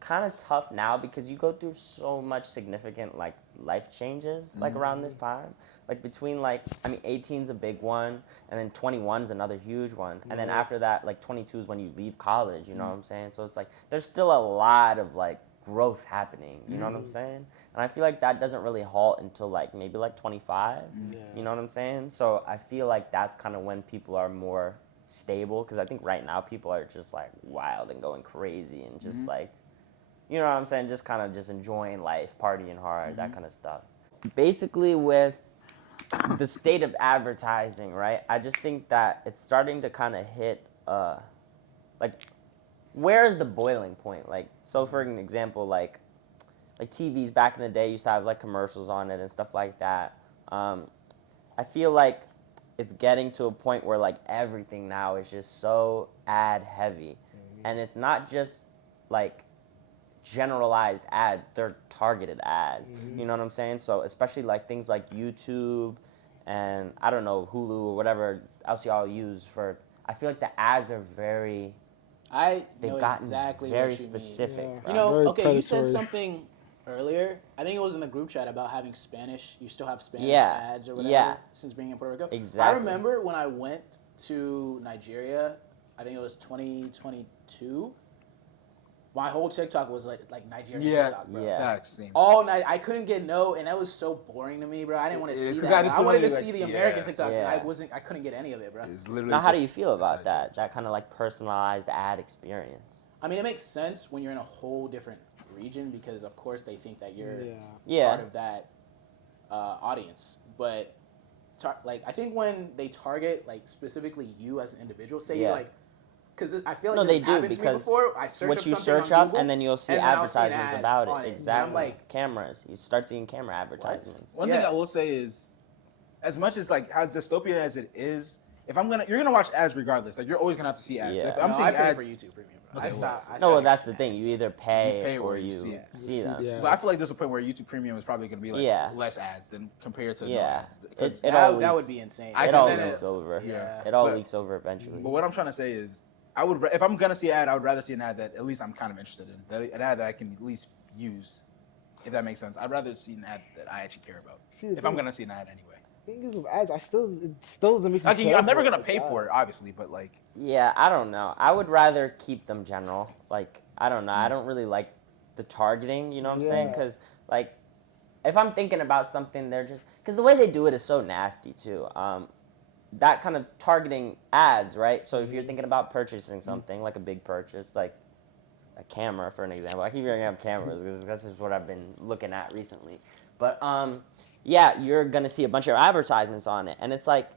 kind of tough now because you go through so much significant like life changes like around this time. Like between 18's a big one, and then 21 is another huge one, and then after that, like 22 is when you leave college. You know what I'm saying? So it's like there's still a lot of like growth happening. You know what I'm saying? And I feel like that doesn't really halt until like maybe like 25. Yeah. You know what I'm saying? So I feel like that's kind of when people are more stable, because I think right now people are just like wild and going crazy and just like, you know what I'm saying, just kind of just enjoying life, partying hard, that kind of stuff. Basically with the state of advertising, right, I just think that it's starting to kind of hit like, where is the boiling point? Like, so for an example, like TVs back in the day used to have like commercials on it and stuff like that. I feel like it's getting to a point where like everything now is just so ad heavy, and it's not just like generalized ads, they're targeted ads. You know what I'm saying? So especially like things like YouTube and I don't know, Hulu or whatever else y'all use for, I feel like the ads are very, I they've know gotten exactly very what you specific. Yeah. bro. mean. You know, Very okay, you said predatory. something earlier. I think it was in the group chat about having Spanish. You still have Spanish Yeah, ads or whatever yeah. since being in Puerto Rico. Exactly. I remember when I went to Nigeria. I think it was 2022. My whole TikTok was like Nigerian TikTok, bro. Yeah. Facts, same. All night, I couldn't get no, and that was so boring to me, bro. I didn't want to It is, see 'cause that. I just I wanted to wanted, see like, the American yeah. TikToks, and Yeah. I couldn't get any of it, bro. It's literally Now, how do you just feel about inside that kind of like personalized ad experience? I mean, it makes sense when you're in a whole different region because, of course, they think that you're Yeah. part of that audience. But like, I think when they target like specifically you as an individual, say you Yeah. like, because I feel like No, this they do, happened to me because before. I search What up you something search on up, Google, and then you'll see and then I'll see an advertisements ad about on it. And Exactly. I'm like, Cameras. You start seeing camera advertisements. One Yeah. thing I will say is, as much as like as dystopia as it is, if you're gonna watch ads regardless. Like you're always gonna have to see ads. So Yeah. if I'm no, seeing I pay ads, for YouTube Premium, bro. Okay, I stopped. No, well, that's the watching thing. ads. You either pay, pay or or you you see see it. them. Yeah. but I feel like there's a point where YouTube Premium is probably gonna be like Yeah. less ads than compared to no Yeah. ads. 'Cause- It all That would leaks. be insane. I It can all say that. leaks over. Yeah. It all But- leaks over eventually. But what I'm trying to say is, if I'm gonna see an ad, I would rather see an ad that at least I'm kind of interested in. An ad that I can at least use, if that makes sense. I'd rather see an ad that I actually care about. See, the If I'm thing- gonna see an ad anyway. thing is with ads, it still doesn't make me. I'm never gonna pay for it, obviously, but like, Yeah, I don't know. I would rather keep them general. Like, I don't know. Mm. I don't really like the targeting, you know what I'm saying? Yeah. Because, like, if I'm thinking about something, they're just... Because the way they do it is so nasty, too. That kind of targeting ads, right? So if you're thinking about purchasing something, like a big purchase, like a camera, for an example. I keep bringing up cameras because that's just what I've been looking at recently. But, yeah, you're going to see a bunch of advertisements on it. And it's like...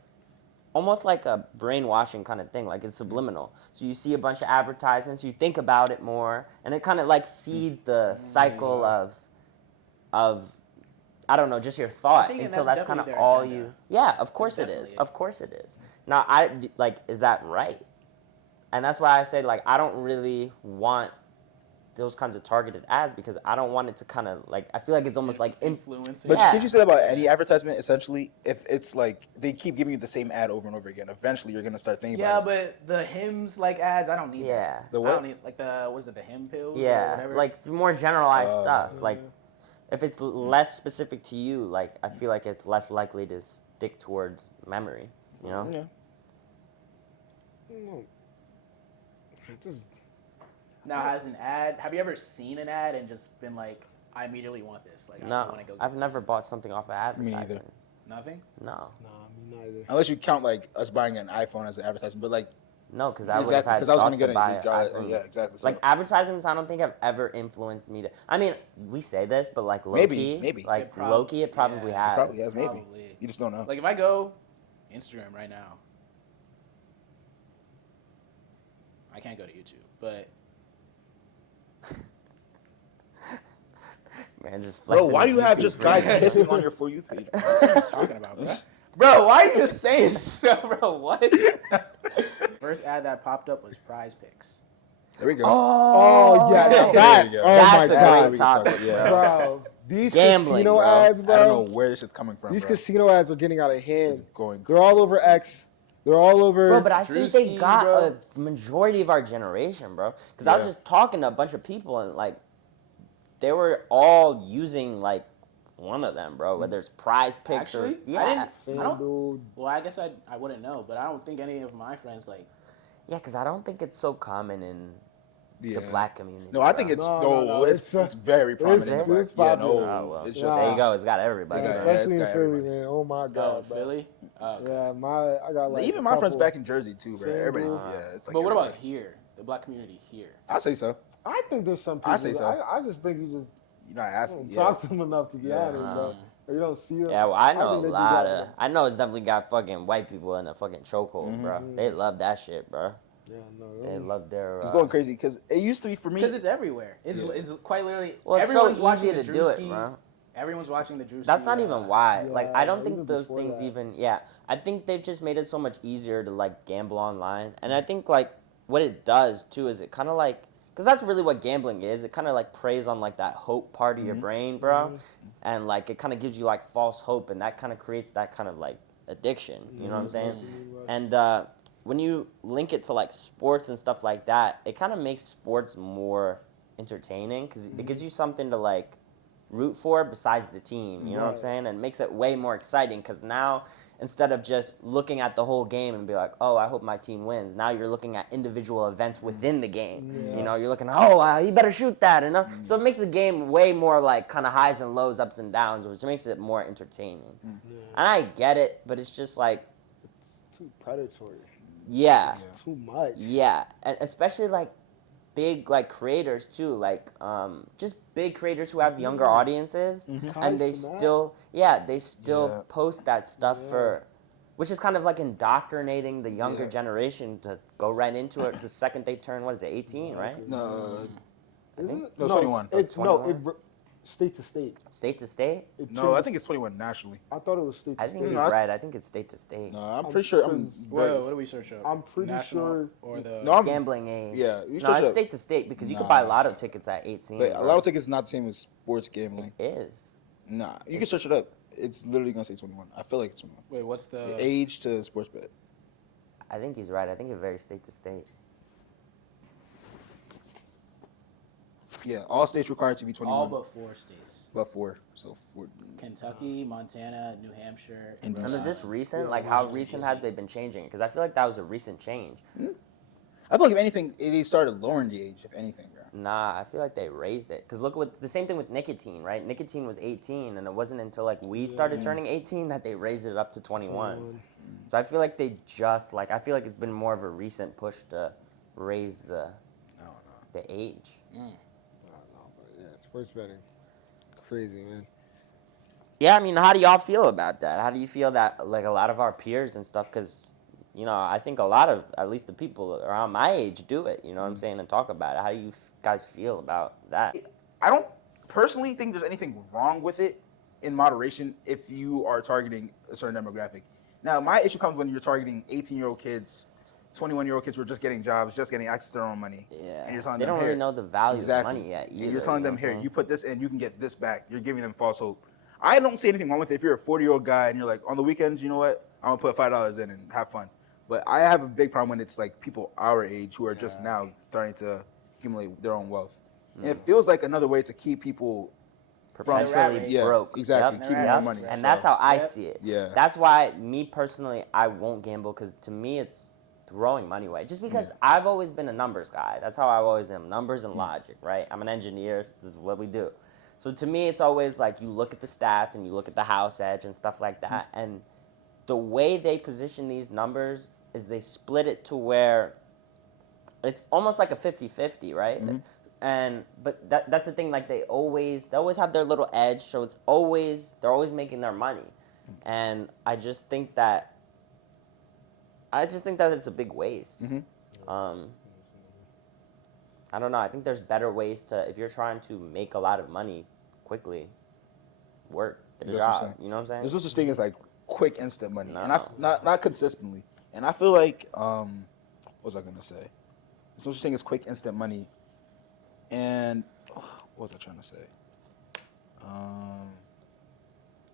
almost like a brainwashing kind of thing, like it's subliminal. So you see a bunch of advertisements, you think about it more, and it kind of like feeds the cycle of I don't know, just your thought thinking until that's that's kind of definitely their all agenda. you. Yeah, of course it That's is. definitely Of course it is. Now is that right? And that's why I say like I don't really want those kinds of targeted ads because I don't want it to kind of like I feel like it's almost like influencing. but Yeah. could you say that about any advertisement? Essentially, if it's like they keep giving you the same ad over and over again, eventually you're gonna start thinking Yeah, about it. but the hymns like ads, I don't need Yeah. that. The I what? don't need like the hymn pills or yeah, whatever. like more generalized stuff. Yeah. Like if it's less specific to you, like I feel like it's less likely to stick towards memory. You know? Yeah. No. It just now has an ad. Have you ever seen an ad and just been like, I immediately want this? Like I No, want to go. Get I've this. never bought something off of Me neither. advertisements. Nothing. No, nah, me neither. Unless you count like us buying an iPhone as an advertisement, but like no, because I would have had because I was thoughts gonna to get buy it. an iPhone. Yeah, exactly. So Like advertisements, I don't think have ever influenced me to. I mean, we say this, but like low Maybe, key, maybe. like It low key, it probably yeah, has. probably has, maybe. Probably. You just don't know. Like if I go Instagram right now, can't go to YouTube, but Man, just Bro, flexing why his do you have YouTube just for guys you. pissing on your For You page? what are you talking about, bro? Bro, why are you just saying so, bro? What? First ad that popped up was Prize Picks. There we go. Oh yeah, There that. you go. Oh That's my a god, great topic, Yeah. bro. These Gambling, casino bro. ads, bro. I don't know where this shit's coming from, These bro. casino ads are getting out of It's hand. going. They're all over X. They're all over. Bro, but I think they Drewski, got bro. a majority of our generation, bro. Because I was Yeah. just talking to a bunch of people, and, like, they were all using, like, one of them, bro. Whether it's Prize Picks Actually, or... Yeah. I don't. FanDuel. Well, I guess I wouldn't know, but I don't think any of my friends like. Yeah, because I don't think it's so common in the Yeah. black community. No, I bro. think it's No, it's very prominent. it's in the black. Yeah, popular. no, Oh, well. it's Yeah. just There you go. It's got everybody. Yeah, bro. yeah. Especially it's in got Philly, everybody. man. Oh my Oh, god, bro. Philly. Okay. Yeah, I got like even a my friends couple. back in Jersey too, bro. Everybody, FanDuel. yeah, it's like. But what about everybody. here, the black community here? I say so. I think there's some people. I say so. I just think you just You're not asking. don't Yeah. talk to them enough to be Yeah. honest, bro. Or you don't see them. Yeah, well, I think know a they do lot that, of... I know it's definitely got fucking white people in a fucking chokehold, bro. They love that shit, bro. Yeah, no. They love their... It's going crazy because it used to be for me. Because it's everywhere. It's, Yeah. it's quite literally. Well, it's everyone's so watching easy the to do it, Drewski. bro. Everyone's watching the Drewski. That's not even why. Like, I don't Yeah, think even those before things that. even... Yeah, I think they've just made it so much easier to, like, gamble online. And I think, like, what it does, too, is it kind of, like... Because that's really what gambling is. It kind of, like, preys on, like, that hope part of your brain, bro. And, like, it kind of gives you, like, false hope. And that kind of creates that kind of, like, addiction. You know what I'm saying? And when you link it to, like, sports and stuff like that, it kind of makes sports more entertaining. Because it gives you something to, like, root for besides the team. You know what I'm Right. saying? And it makes it way more exciting. Because now... Instead of just looking at the whole game and be like, oh, I hope my team wins. Now you're looking at individual events within the game. Yeah. You know, you're looking, oh, he better shoot that. And so it makes the game way more like kind of highs and lows, ups and downs, which makes it more entertaining. And I get it, but it's just like, It's too predatory. yeah, Too much. yeah. And especially like big like creators too, like just big creators who have younger audiences and they Kai Cenat. still Yeah. post that stuff for which is kind of like indoctrinating the younger Yeah. generation to go right into it the second they turn, what is it, 18, right? No, Isn't it? No, 21. It's no, 21? state to state. State to state? It no, I changes- think it's 21 nationally. I thought it was state to I think state. he's No, right. I think it's state to state. No, I'm pretty sure. What do we search up? I'm pretty National sure- Or the. No, I'm- Gambling age. Yeah, you no, should it's shut- state to state because you could Nah. buy lotto tickets at 18. But a bro. lot of tickets is not the same as sports gambling. It is. Nah, you can search it up. It's literally gonna say 21. I feel like it's 21. Wait, what's the? Age to sports bet. I think he's right. I think it varies state to state. Yeah, all states required to be 21. All but 4 states: but 4. So 4. Kentucky, Montana, New Hampshire. And And is Right. this recent? Yeah, Like, how Washington, recent DC. have they been changing? Because I feel like that was a recent change. I feel like if anything, they started lowering the age. If anything, bro. Nah, I feel like they raised it. Because look what the same thing with nicotine, right? Nicotine was 18, and it wasn't until like we started turning 18 that they raised it up to 21. So I feel like they just like I feel like it's been more of a recent push to raise the I don't know. the age. I don't know, but yeah, sports betting, crazy man. Yeah, I mean, how do y'all feel about that? How do you feel that like a lot of our peers and stuff? Because you know, I think a lot of at least the people around my age do it. You know what I'm saying, and talk about it. How do you guys feel about that? I don't personally think there's anything wrong with it in moderation if you are targeting a certain demographic. Now, my issue comes when you're targeting 18-year-old kids, 21-year-old kids who are just getting jobs, just getting access to their own money. Yeah, And you're telling they them, don't really "Here." know the value Exactly. of money yet. Either, And you're telling you know them, what I'm here, saying? you put this in, you can get this back. You're giving them false hope. I don't see anything wrong with it if you're a 40-year-old guy and you're like, on the weekends, you know what? I'm going to put $5 in and have fun. But I have a big problem when it's like people our age who are just now starting to accumulate their own wealth. And it feels like another way to keep people Perpetually race. yeah, broke. exactly, Yep. keeping Yep. more money. And So, that's how I Yep. see it. Yeah. That's why me personally, I won't gamble because to me it's throwing money away. Just because I've always been a numbers guy. That's how I always am. Numbers and logic, right? I'm an engineer. This is what we do. So to me, it's always like you look at the stats and you look at the house edge and stuff like that. And the way they position these numbers is they split it to where it's almost like a 50-50, right? But that's the thing, like they always have their little edge, so they're always making their money. And I just think that it's a big waste. I don't know. I think there's better ways to, if you're trying to make a lot of money quickly, work, get a That's what I'm job. saying. You know what I'm saying? There's no such thing as like quick instant money, and No. not consistently. And I feel like what was I gonna say? There's no such thing as quick instant money. And what was I trying to say?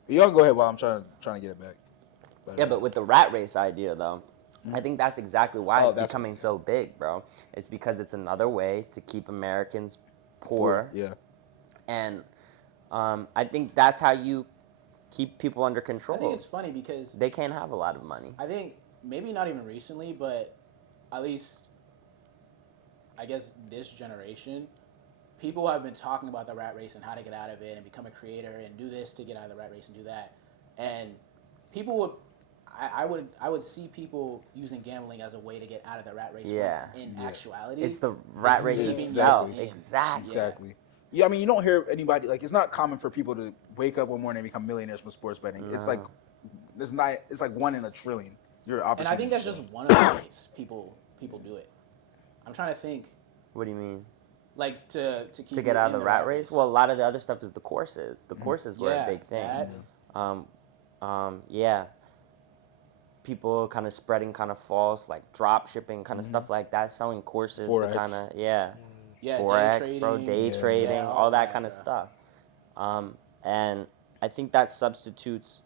Y'all go ahead while I'm trying to get it back. Yeah, but with the rat race idea, though, I think that's exactly why it's becoming so big, bro. It's because it's another way to keep Americans poor. Yeah. And I think that's how you keep people under control. I think it's funny because they can't have a lot of money. I think maybe not even recently, but at least I guess this generation, people have been talking about the rat race and how to get out of it and become a creator and do this to get out of the rat race and do that. And people would, I would see people using gambling as a way to get out of the rat race. Yeah. In actuality, It's the rat race keeping itself. you in. Exactly. Exactly. Yeah, I mean, you don't hear anybody like it's not common for people to wake up one morning and become millionaires from sports betting. No. It's like it's like 1 in a trillion. Your opportunity. And I think that's just one of the ways people do it. I'm trying to think, What do you mean? like to keep To get you out of in the rat race? Well, a lot of the other stuff is the courses. The courses were a big thing. That. Yeah. People kind of spreading kind of false, like drop shipping kind of stuff like that, selling courses Forex. to kind of, yeah, Forex, Forex, bro, day Yeah. trading, Yeah, all that that, kind of bro. stuff. And I think that substitutes,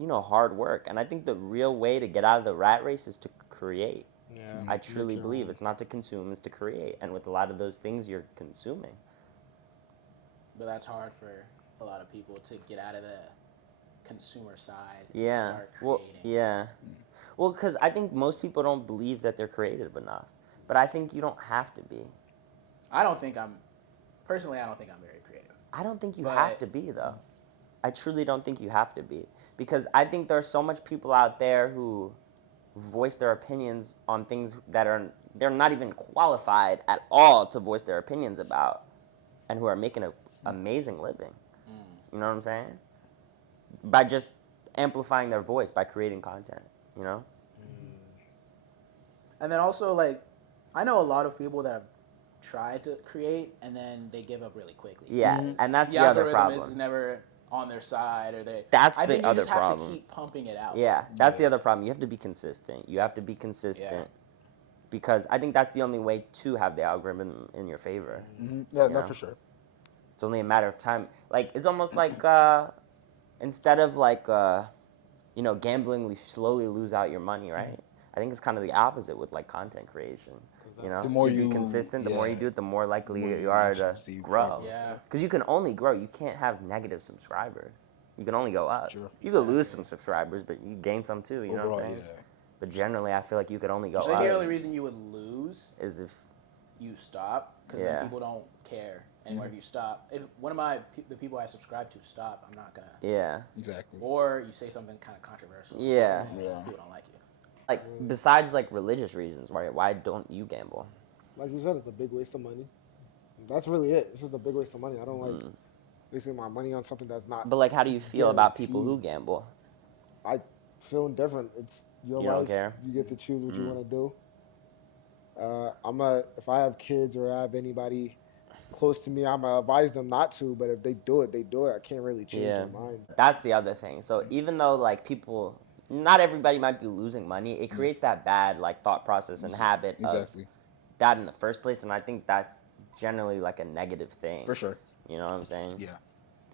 hard work. And I think the real way to get out of the rat race is to create. Yeah. I truly believe it's not to consume, it's to create. And with a lot of those things, you're consuming. But that's hard for a lot of people to get out of the consumer side. And Yeah. Start Well, creating. yeah. Well, because I think most people don't believe that they're creative enough. But I think you don't have to be. I don't think I'm very creative. I don't think you But- have to be, though. I truly don't think you have to be. Because I think there's so much people out there who voice their opinions on things that they're not even qualified at all to voice their opinions about, and who are making an amazing living. You know what I'm saying? By just amplifying their voice by creating content, And then also, like, I know a lot of people that have tried to create and then they give up really quickly. Yeah, and that's the other algorithm problem. is never on their side, or they. That's I the think you other just have problem. to keep pumping it out. Yeah, that's the other problem. You have to be consistent. Because I think that's the only way to have the algorithm in your favor. Mm-hmm. Yeah, no, Yeah. for sure. It's only a matter of time. Like, it's almost like instead of gambling, you slowly lose out your money, right? I think it's kind of the opposite with like content creation. The more you be you- consistent, the more you yeah. do it, the more likely The more you you are actually to see grow. progress. Yeah. Because you can only grow. You can't have negative subscribers. You can only go up. Sure. You could lose some subscribers, but you gain some too. You know Overall, what I'm saying? yeah. But generally, I feel like you could only go I think the only up. reason you would lose Is if you stop, because Yeah. then people don't care anymore if you stop. If one of the people I subscribe to stop, I'm not gonna. yeah. Exactly. Or you say something kind of controversial. Yeah. and Yeah. People don't like you. Like besides like religious reasons, why don't you gamble? Like you said, it's a big waste of money. That's really it. It's just a big waste of money. I don't like wasting my money on something that's not. But like, how do you feel about people who Guaranteed. gamble? I feel indifferent. It's your You life. don't care? You get to choose what you want to do. If I have kids or I have anybody close to me, I'm gonna advise them not to. But if they do it, they do it. I can't really change Yeah. their mind. That's the other thing. So even though like people, not everybody might be losing money, it creates that bad like thought process and habit Exactly. of that in the first place, and I think that's generally like a negative thing. For sure. You know what I'm saying? Yeah.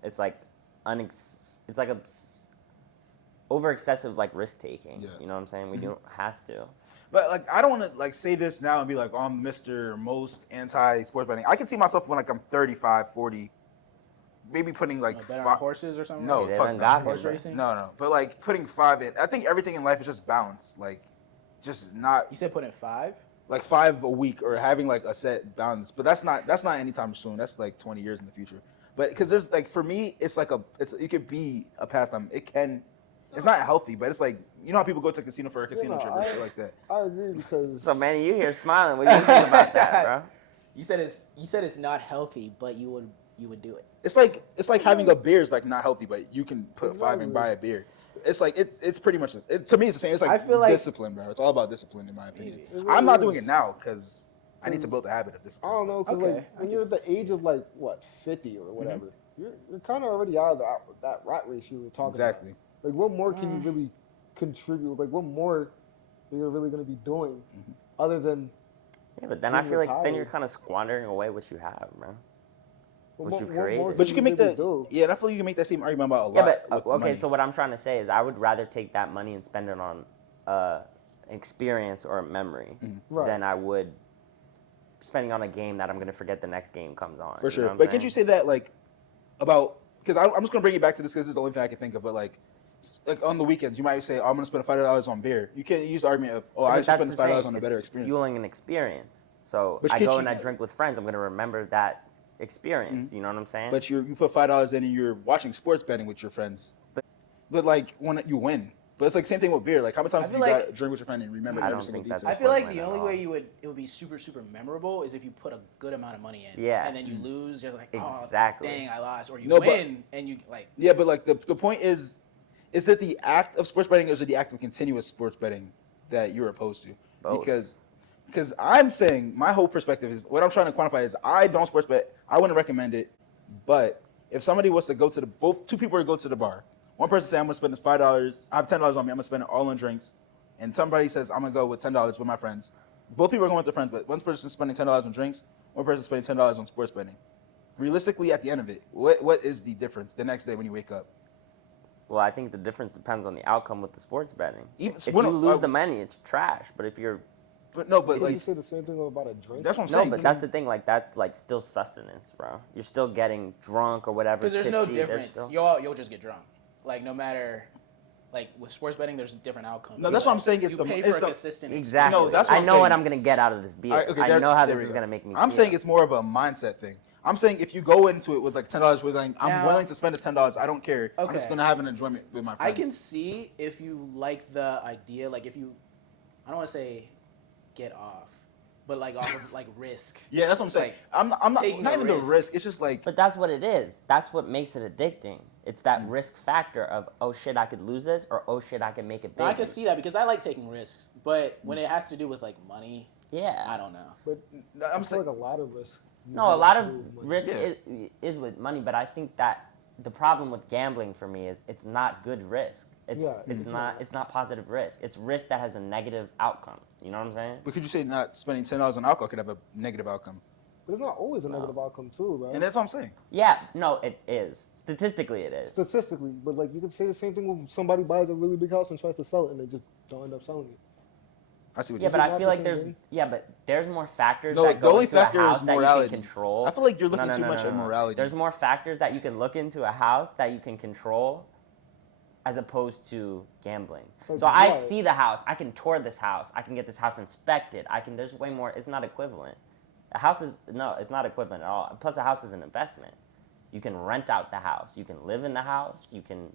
It's like it's like over excessive like risk taking. Yeah. You know what I'm saying? We don't have to. But like, I don't want to like say this now and be like, oh, I'm Mr. Most anti-sports betting. I can see myself when like I'm 35, 40, maybe putting like Like bet on five. horses or something. No, See, they fuck done no. got Horse him, bro. racing. No. But like putting 5 in. I think everything in life is just balance. Like, just not You said put in 5. like 5 a week or having like a set balance. But that's not anytime soon. That's like 20 years in the future. But because there's like for me, it's like it could be a pastime. It's not healthy, but it's like, you know how people go to a casino for a casino trip or shit like that. I agree because So Manny, you here smiling? What do you think about that, bro? You said it's not healthy, but you would do it. It's like having a beer is like not healthy, but you can put 5 and buy a beer. It's like it's pretty much to me it's the same. It's like I feel like- discipline, bro. It's all about discipline in my opinion. Maybe. I'm not doing it now because I need to build a habit of I discipline. don't know, because Okay, like I when can you're at the see. age of like what 50 or whatever, you're kind of already out of that rat race you were talking Exactly. about. Like, what more can you really contribute? Like, what more are you really going to be doing other than Yeah, but then I being feel like then you're retired? kind of squandering away what you have, bro. What you've What more created. But can you you can make really that. do? Yeah, and I feel like you can make that same argument about a Yeah, lot but with okay. money. So what I'm trying to say is, I would rather take that money and spend it on experience or a memory Right. than I would spending on a game that I'm gonna forget the next game comes on. For You know sure. what I'm But can't saying? you say that like about because I'm just gonna bring it back to this because this is the only thing I can think of. But like on the weekends, you might say, oh, I'm gonna spend $5 on beer. You can't use the argument of, oh, Yeah, I but should that's spend the $5 thing. on a It's better experience. fueling an experience. So But I can't go you- and I drink with friends. I'm gonna remember that experience. You know what I'm saying? But you put $5 in and you're watching sports betting with your friends. But like when you win. But it's like same thing with beer. Like how many times I have feel you like- got a drink with your friend and remember I every don't single think that's detail? I feel like equivalent the at only all. way it would be super memorable is if you put a good amount of money in. Yeah. And then you lose, you're like, oh, Exactly. dang, I lost. Or you No, but- win and you like. Yeah, but like the point is it the act of sports betting or is it the act of continuous sports betting that you're opposed to? Both. Because I'm saying my whole perspective is what I'm trying to quantify is I don't sports bet. I wouldn't recommend it. But if somebody was to go to two people were to go to the bar, one person say I'm gonna spend this $5. I have $10 on me. I'm gonna spend it all on drinks, and somebody says I'm gonna go with $10 with my friends. Both people are going with their friends, but one person's spending $10 on drinks, one person's spending $10 on sports betting. Realistically, at the end of it, what is the difference the next day when you wake up? Well, I think the difference depends on the outcome with the sports betting. Even- If when- you lose the money, it's trash. But if you're But no, but But like you say the same thing about a drink. that's what I'm no, saying. but that's the thing. Like that's like still sustenance, bro. You're still getting drunk or whatever. Because there's no tipsy. difference. Still... You'll just get drunk. Like no matter, like with sports betting, there's different outcomes. No, that's what I'm saying, it's you the- pay it's for the- a consistent. Exactly. No, that's what I I'm know what saying. I'm gonna get out of this beer. Okay, I there- know how there this we is go. gonna make me. I'm feel. saying it's more of a mindset thing. I'm saying if you go into it with like $10, with like I'm Now- willing to spend this $10, I don't care. I'm just Okay. gonna have an enjoyment with my friends. I can see if you like the idea, like if you, I don't want to say, get off, but like off of like risk. Yeah, that's what I'm saying. Like, I'm not taking not a even the risk. risk. It's just like But that's what it is. That's what makes it addicting. It's that risk factor of oh shit I could lose this or oh shit I could make it big. Now, I can see that because I like taking risks, but when it has to do with like money, Yeah. I don't know. But I'm I feel saying like a lot of risk. No, a lot of Money. risk Yeah. is with money, but I think that the problem with gambling for me is it's not good risk. It's Yeah, it's not positive risk. It's risk that has a negative outcome. You know what I'm saying? but could you say not spending $10 on alcohol could have a negative outcome? But it's not always a negative outcome too, right? And that's what I'm saying. Yeah, no, it is. Statistically it is. Statistically, but like you could say the same thing when somebody buys a really big house and tries to sell it, and they just don't end up selling it. I see what Yeah, you're but saying. I not feel the like same there's thing? but there's more factors No, that the go only into a factor is house that you morality. can control. I feel like you're looking too much at no. morality. There's more factors that you can look into a house that you can control as opposed to gambling. Like So I what? see the house, I can tour this house, I can get this house inspected. There's way more, it's not equivalent. A house is it's not equivalent at all. Plus a house is an investment. You can rent out the house, you can live in the house, you can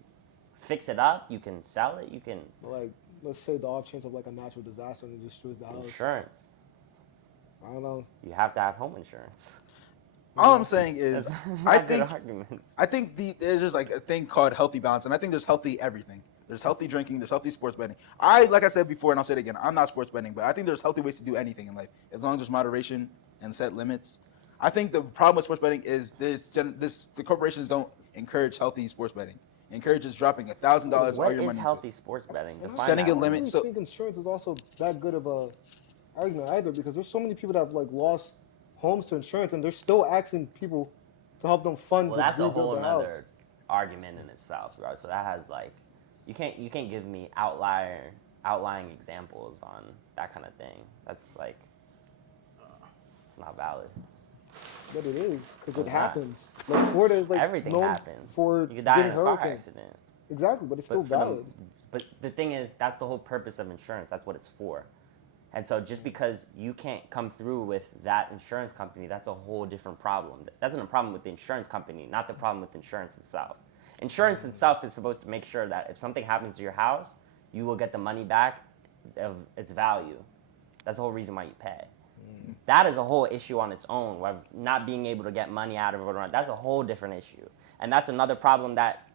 fix it up, you can sell it, you can Like, let's say the off chance of like a natural disaster and it destroys the house. insurance. I don't know. You have to have home insurance. All I'm saying is, It's I not good think arguments. I think there's just like a thing called healthy balance, and I think there's healthy everything. There's healthy drinking, there's healthy sports betting. Like I said before, and I'll say it again, I'm not sports betting, but I think there's healthy ways to do anything in life as long as there's moderation and set limits. I think the problem with sports betting is the corporations don't encourage healthy sports betting. It encourages dropping $1,000 all What your is money healthy sports betting? And I- Define Setting that a for limit. me. I don't So- think insurance is also that good of a argument either, because there's so many people that have like lost homes to insurance, and they're still asking people to help them fund. Well, to that's a rebuild whole their house. nother argument in itself, right? So that has like, you can't give me outlying examples on that kind of thing. That's like, it's not valid. But it is, because It's it not. happens. Like Florida is like Everything known happens. for You could die in getting a car hurricanes. accident. Exactly, but it's still But for valid. but the thing is, that's the whole purpose of insurance. That's what it's for. And so just because you can't come through with that insurance company, that's a whole different problem. That's not a problem with the insurance company, not the problem with insurance itself. Insurance itself is supposed to make sure that if something happens to your house, you will get the money back of its value. That's the whole reason why you pay. That is a whole issue on its own, of not being able to get money out of it. That's a whole different issue. And that's another problem that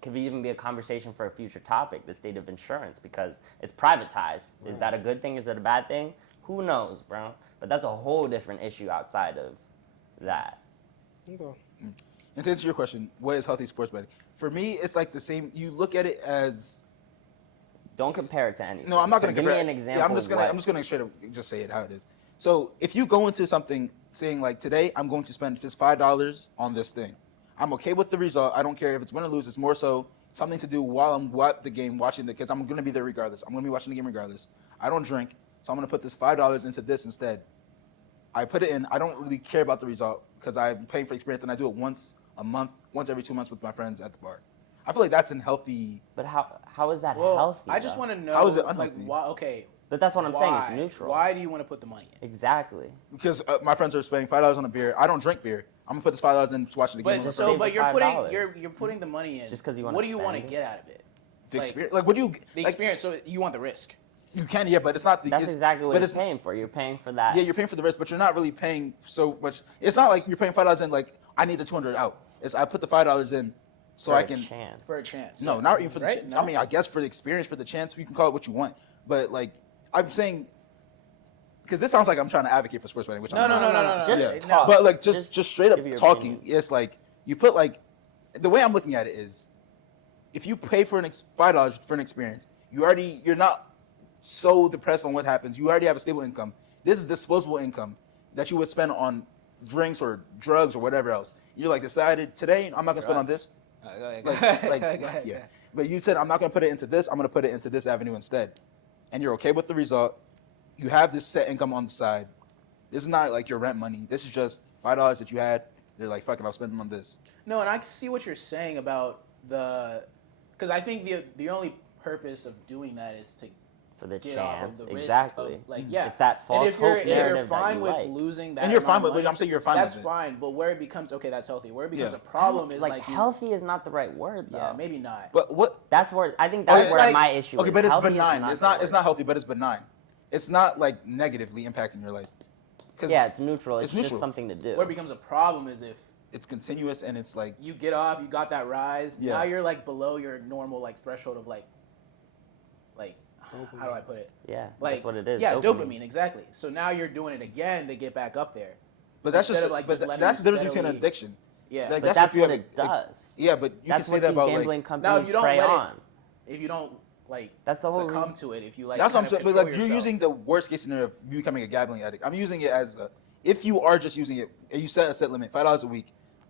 could even be a conversation for a future topic, the state of insurance, because it's privatized. Is that a good thing? Is it a bad thing? Who knows, bro? But that's a whole different issue outside of that. Okay. And to answer your question, what is healthy sports betting? For me, it's like the same. You look at it as Don't compare it to anything. no. I'm not So going to give compare. me an example. Yeah, I'm just gonna straight up just say it how it is. So if you go into something saying like today I'm going to spend just $5 on this thing, I'm okay with the result. I don't care if it's win or lose. It's more so something to do while I'm at the game watching the kids. I'm going to be there regardless. I'm going to be watching the game regardless. I don't drink, so I'm going to put this $5 into this instead. I put it in. I don't really care about the result because I'm paying for experience, and I do it once a month, once every 2 months with my friends at the bar. I feel like that's unhealthy. But how is that Well, healthy? I just though? want to know, How is it like, unhealthy? why? Okay. But that's what I'm saying. It's why? neutral. Why do you want to put the money in? Exactly. Because my friends are spending $5 on a beer. I don't drink beer. I'm gonna put this $5 in watching the game. But Just so, save but the you're putting $5. you're putting the money in. Just 'cause you wanna What do you want to spend it? get out of it? the like, experience. Like, what do you? The like, experience. So you want the risk. You can, yeah, but it's not the. That's it's, exactly what but you're paying for. You're paying for that. Yeah, you're paying for the risk, but you're not really paying so much. It's not like you're paying $5 in. Like, I need the 200 out. It's I put the $5 in, so for I a can. chance. For a chance. No, yeah. not even for the. Right? I mean, I guess for the experience, for the chance, you can call it what you want. But like, I'm saying, because this sounds like I'm trying to advocate for sports betting, which No, I'm no, not. no, no, no. Just no. talk. But like, Just just straight up give your talking, opinion. it's like you put like, the way I'm looking at it is, if you pay for $5 for an experience, you're not so depressed on what happens. You already have a stable income. This is disposable income that you would spend on drinks or drugs or whatever else. You're like decided today I'm not gonna spend on this. Go ahead. Like yeah. But you said I'm not gonna put it into this. I'm gonna put it into this avenue instead. And you're okay with the result. You have this set income on the side. This is not like your rent money. This is just $5 that you had. They're like, fuck it, I'll spend them on this. No, and I see what you're saying about because I think the only purpose of doing that is to For the get off of chance. the risk Exactly. of, like, yeah. It's that And false if you're hope narrative if you're fine that you with like. losing that, And you're amount fine of with- money, I'm saying you're fine that's with it. fine. But where it becomes okay, that's healthy. Where it becomes Yeah. a problem is like you, healthy is not the right word though. Yeah, maybe not. But what? That's where I think Oh, that's it's where like- my issue Okay, is. but it's Healthy is benign. not It's the not. It's word. not healthy, but it's benign. It's not like negatively impacting your life. 'Cause Yeah, it's neutral. It's, it's just neutral. something to do. Where it becomes a problem is if it's continuous and it's like you get off, you got that rise. Yeah. Now you're like below your normal like threshold of like how do I put it? Yeah, Like that's what it is. Yeah, dopamine exactly. So now you're doing it again to get back up there. But that's Instead just of, like, but just letting that's it the difference between steadily- addiction. Yeah. Like, But that's that's if you what have it a- does. Yeah, but you That's can say what that these about gambling like. Now, if companies you don't prey let on. if you don't like That's the whole succumb reason. to it, if you like That's what I'm kind of saying. But control like you're yourself. using the worst case scenario of you becoming a gambling addict. I'm using it as a, if you are just using it, and you set a set limit, $5 a week,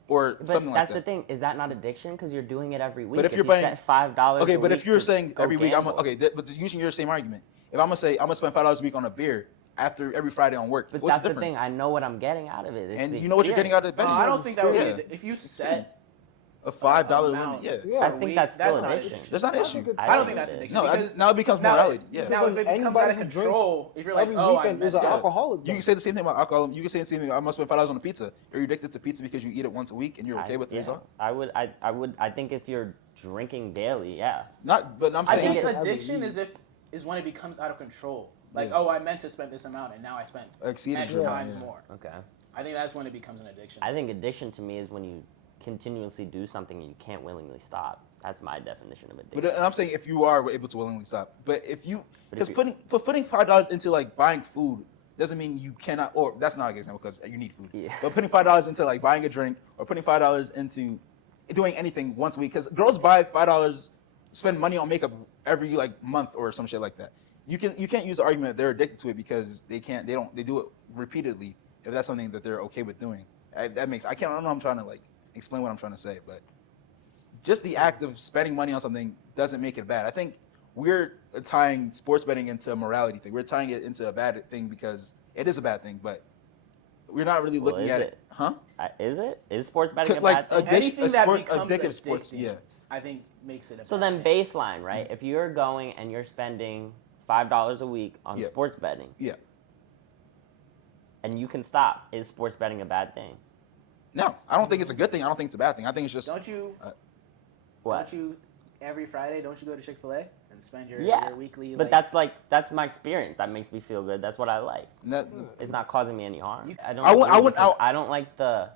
or But something like that's that. the thing. Is that not addiction? Because you're doing it every week. But if you you're buying- set $5. Okay, a but if week you're to saying go every week, gamble. but using your same argument, if I'm gonna say I'm gonna spend $5 a week on a beer after every Friday on work, But what's that's the the difference? thing. I know what I'm getting out of it. It's And the you know what you're getting out of experience. it. No, I don't think that would Yeah. be if you set A $5 amount. limit, yeah. Yeah. I think that's still addiction. That's not an I issue. think it's- I don't think that's it is. addiction. No, because now it becomes now- morality. Yeah. Now, if it becomes Anybody out of who drinks control, if you're like, every oh, I weekend is messed an up. alcoholic. You can say the same thing about alcohol. You can say the same thing. I must spend $5 on a pizza. Are you addicted to pizza because you eat it once a week and you're okay with the Yeah. result? I think if you're drinking daily, yeah. Not, but I'm I saying. think it- addiction is when it becomes out of control. Like, Yeah. oh, I meant to spend this amount and now I spent Exceeded X the times amount, yeah. more. Okay. I think that's when it becomes an addiction. I think addiction to me is when you continuously do something and you can't willingly stop. That's my definition of addiction. But I'm saying if you are able to willingly stop. But if you, But if because putting $5 into like buying food doesn't mean you cannot. Or that's not a good example because you need food. Yeah. But putting $5 into like buying a drink or putting $5 into doing anything once a week, because girls buy $5, spend money on makeup every like month or some shit like that. You can't use the argument that they're addicted to it because they do it repeatedly if that's something that they're okay with doing. I don't know. I'm trying to like explain what I'm trying to say, but just the act of spending money on something doesn't make it bad. I think we're tying sports betting into a morality thing. We're tying it into a bad thing because it is a bad thing, but we're not really Well, looking is at it? it. Huh? Is it? Is sports betting a Like, bad thing? Anything that sport- becomes addictive addictive, sports, yeah. I think makes it a So bad then thing. baseline, right? If you're going and you're spending $5 a week on Yeah. sports betting Yeah. and you can stop, is sports betting a bad thing? No, I don't think it's a good thing. I don't think it's a bad thing. I think it's just Don't you What? don't you every Friday don't you go to Chick-fil-A and spend your weekly But that's my experience. That makes me feel good. That's what I like. that, It's not causing me any harm. You- I don't. I would- agree I would- because I don't like the.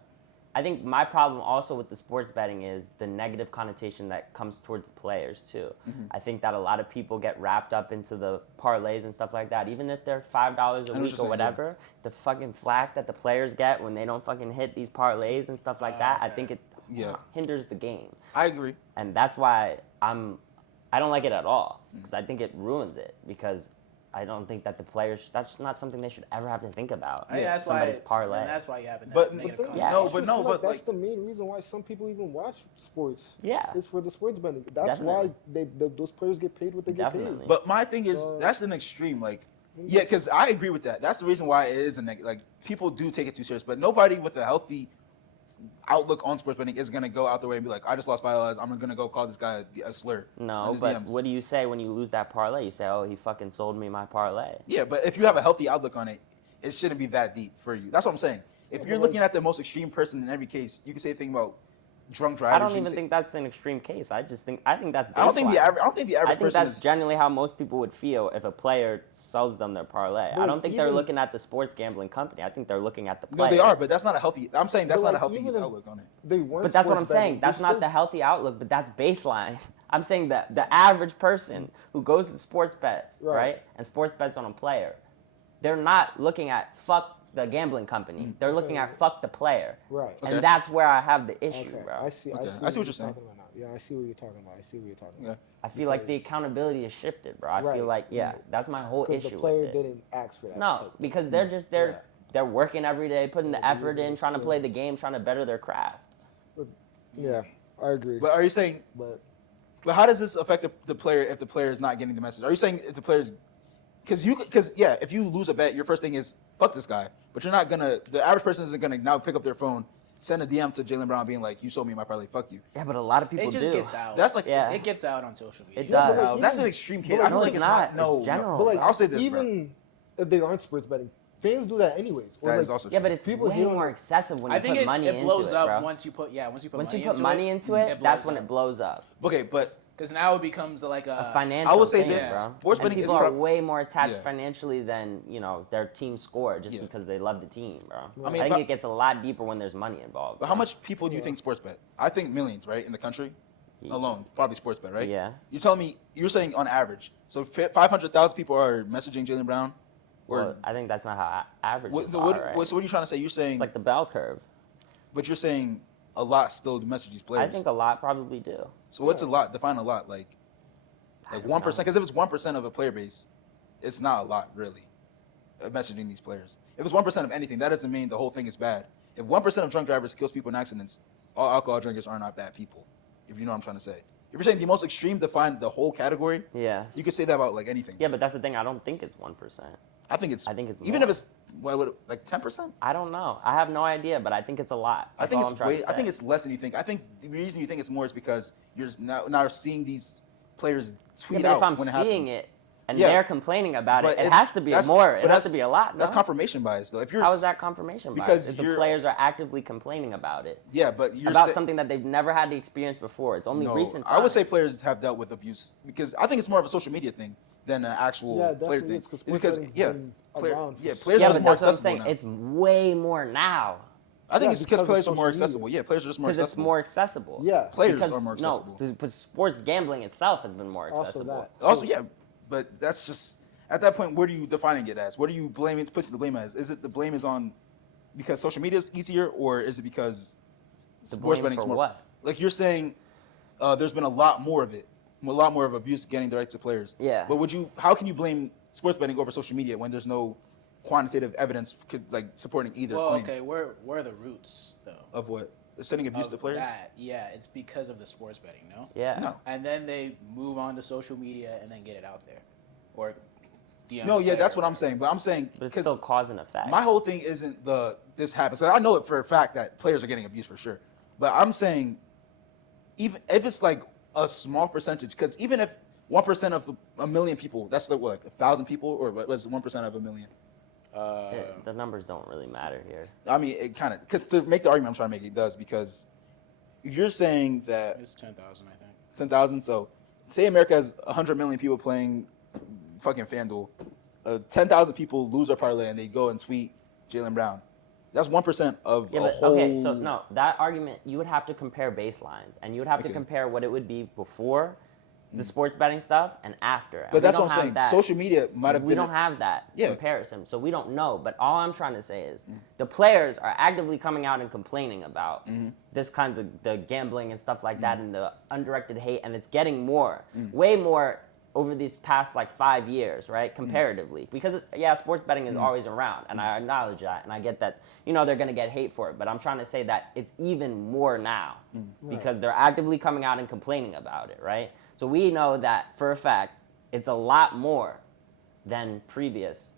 I think my problem also with the sports betting is the negative connotation that comes towards the players too. I think that a lot of people get wrapped up into the parlays and stuff like that. Even if they're $5 a what week you're or saying, whatever, the fucking flack that the players get when they don't fucking hit these parlays and stuff like that, I okay. think it Yeah. hinders the game. I agree. And that's why I don't like it at all, because I think it ruins it, because I don't think that the players, that's not something they should ever have to think about. I think that's Somebody's why, parlay. And that's why you have a But- negative But Yeah. connotation. No, but I no, feel but that's like, the main reason why some people even watch sports. Yeah. It's for the sports betting. That's Definitely. why those players get paid what they get Definitely. paid. but my thing is So- that's an extreme. Like, yeah, because I agree with that. That's the reason why it is a like people do take it too serious. But nobody with a healthy outlook on sports betting is gonna go out the way and be like, I just lost $5. I'm gonna go call this guy a slur. on No, his but DMs. what do you say when you lose that parlay? You say, oh, he fucking sold me my parlay. Yeah, but if you have a healthy outlook on it, it shouldn't be that deep for you. That's what I'm saying. If Yeah, you're but looking at the most extreme person in every case, you can say a thing about drunk drivers. I don't you can even say- think that's an extreme case. I think that's baseline. I don't think the average. I don't think the average I think person that's is generally how most people would feel if a player sells them their parlay. I But don't think they're even- looking at the sports gambling company. I think they're looking at the No, players. they are, but that's not a healthy. I'm saying that's But, not a like, healthy even if- outlook on it. They weren't. But that's what I'm sports betting, saying. That's they not still- the healthy outlook, but that's baseline. I'm saying that the average person who goes to sports bets, Right. right, and sports bets on a player, they're not looking at fuck the gambling company. They're looking at fuck the player. Right. Okay. And that's where I have the issue, Okay. bro. I see. Okay. I see what you're saying. talking about now. Yeah, I see what you're talking about. I see what you're talking Yeah. about. I feel like the Because- accountability is shifted, bro. I Right, feel like, yeah, right. that's my whole Because issue the player with it. didn't ask for that. No, type of because thing. they're just they're working every day, putting the Yeah, they're effort using in, trying to play the skills. game, trying to better their craft. Yeah, I agree. But are you saying? But But how does this affect the player if the player is not getting the message? Are you saying if the player's because yeah, if you lose a bet, your first thing is fuck this guy. But you're not gonna. The average person isn't gonna now pick up their phone, send a DM to Jaylen Brown, being like, "You sold me my parlay, fuck you." Yeah, but a lot of people It just do. gets out. That's like Yeah. It gets out on social media. It Yeah, but does. like, That's even- an extreme but case. like, I don't no, think it's not. No, It's general. but like, I'll say this, bro. even if they aren't sports betting, fans do that anyways. Or That like, is also Yeah, but true. it's People way hate on more it. excessive when you I think put money it blows into up it, bro. once you put Once you money put into money it, into it, blows that's when up. it blows up. Okay, but Because now it becomes like A a financial I would say thing, this, bro. sports And betting is people are prob- way more attached Yeah. financially than their team score just Yeah. because they love the team, bro. I mean, I think but- it gets a lot deeper when there's money involved. But how much people do you think sports bet? I think millions, right, in the country alone, probably sports bet, right? Yeah. You're telling me you're saying on average, so 500,000 people are messaging Jaylen Brown, or Well, I think that's not how averages what, so are, what, right? so what are you trying to say? You're saying, It's like the bell curve. but you're saying a lot still message these players. I think a lot probably do. So what's a lot? Define a lot, like I don't 1%. know. Because if it's 1% of a player base, it's not a lot really. Messaging these players. If it's 1% of anything, that doesn't mean the whole thing is bad. If 1% of drunk drivers kills people in accidents, all alcohol drinkers are not bad people. If you know what I'm trying to say. If you're saying the most extreme define the whole category, Yeah. you could say that about like anything. Yeah, but that's the thing. I don't think it's 1%. I think it's more. even if it's like 10%. I don't know. I have no idea, but I think it's a lot. I That's think all it's I'm trying way. to I think say. it's less than you think. I think the reason you think it's more is because you're now seeing these players tweet Yeah, but out if I'm when it seeing happens. it and Yeah. they're complaining about it, But it it's- has to be that's- more. but It has to that's- be a lot. That's no? confirmation bias, though. If you're How is that confirmation bias? because If the you're- players are actively complaining about it, Yeah, but you're about sa- something that they've never had the experience before. It's only no, recent I would say times. players have dealt with abuse because I think it's more of a social media thing than an actual Yeah, player definitely thing. is, 'cause sports Because betting's yeah, been player- around for yeah, so players Yeah, are but just more that's what I'm accessible saying. now. It's way more now I think Yeah, it's because because players of are more social accessible. media. Yeah, players are just more because it's accessible. more accessible. Yeah. Players Because, are more accessible. No, but sports gambling itself has been more Also accessible. that. Also, yeah, but that's just at that point. What are you defining it as? What are you blaming? Putting the blame as? Is it the blame is on because social media is easier, or is it because The sports blame betting is for more? what? Like you're saying, there's been a lot more of it, a lot more of abuse getting the rights of players. Yeah. But how can you blame sports betting over social media when there's no quantitative evidence like supporting either well, claim okay, where are the roots though? of what sending abuse Of to players? that, yeah, it's because of the sports betting, no? Yeah. No. And then they move on to social media and then get it out there, or DM No, the yeah, player that's what or I'm saying. But I'm saying But it's because still cause and effect. my whole thing isn't this happens. So I know it for a fact that players are getting abused for sure. But I'm saying, even if it's like a small percentage, because even if 1% of a million people, that's like 1,000 people, or what was 1% of a million? The numbers don't really matter here. I mean, it kind of because to make the argument I'm trying to make, it does because you're saying that It's 10,000, I think. 10,000. So say America has 100 million people playing fucking FanDuel. 10,000 people lose their parlay and they go and tweet Jaylen Brown. That's 1% of Yeah, a but whole. okay, so no, that argument you would have to compare baselines, and you would have to Okay. compare what it would be before the sports betting stuff and after. And But we that's don't what I'm have saying. that. Social media might have We been. don't have that Yeah. comparison, so we don't know. But all I'm trying to say is the players are actively coming out and complaining about this kinds of the gambling and stuff like that, and the undirected hate, and it's getting more, way more over these past like 5 years, right? Comparatively, because sports betting is always around, and I acknowledge that, and I get that, they're gonna get hate for it. But I'm trying to say that it's even more now because they're actively coming out and complaining about it, right? So we know that for a fact it's a lot more than previous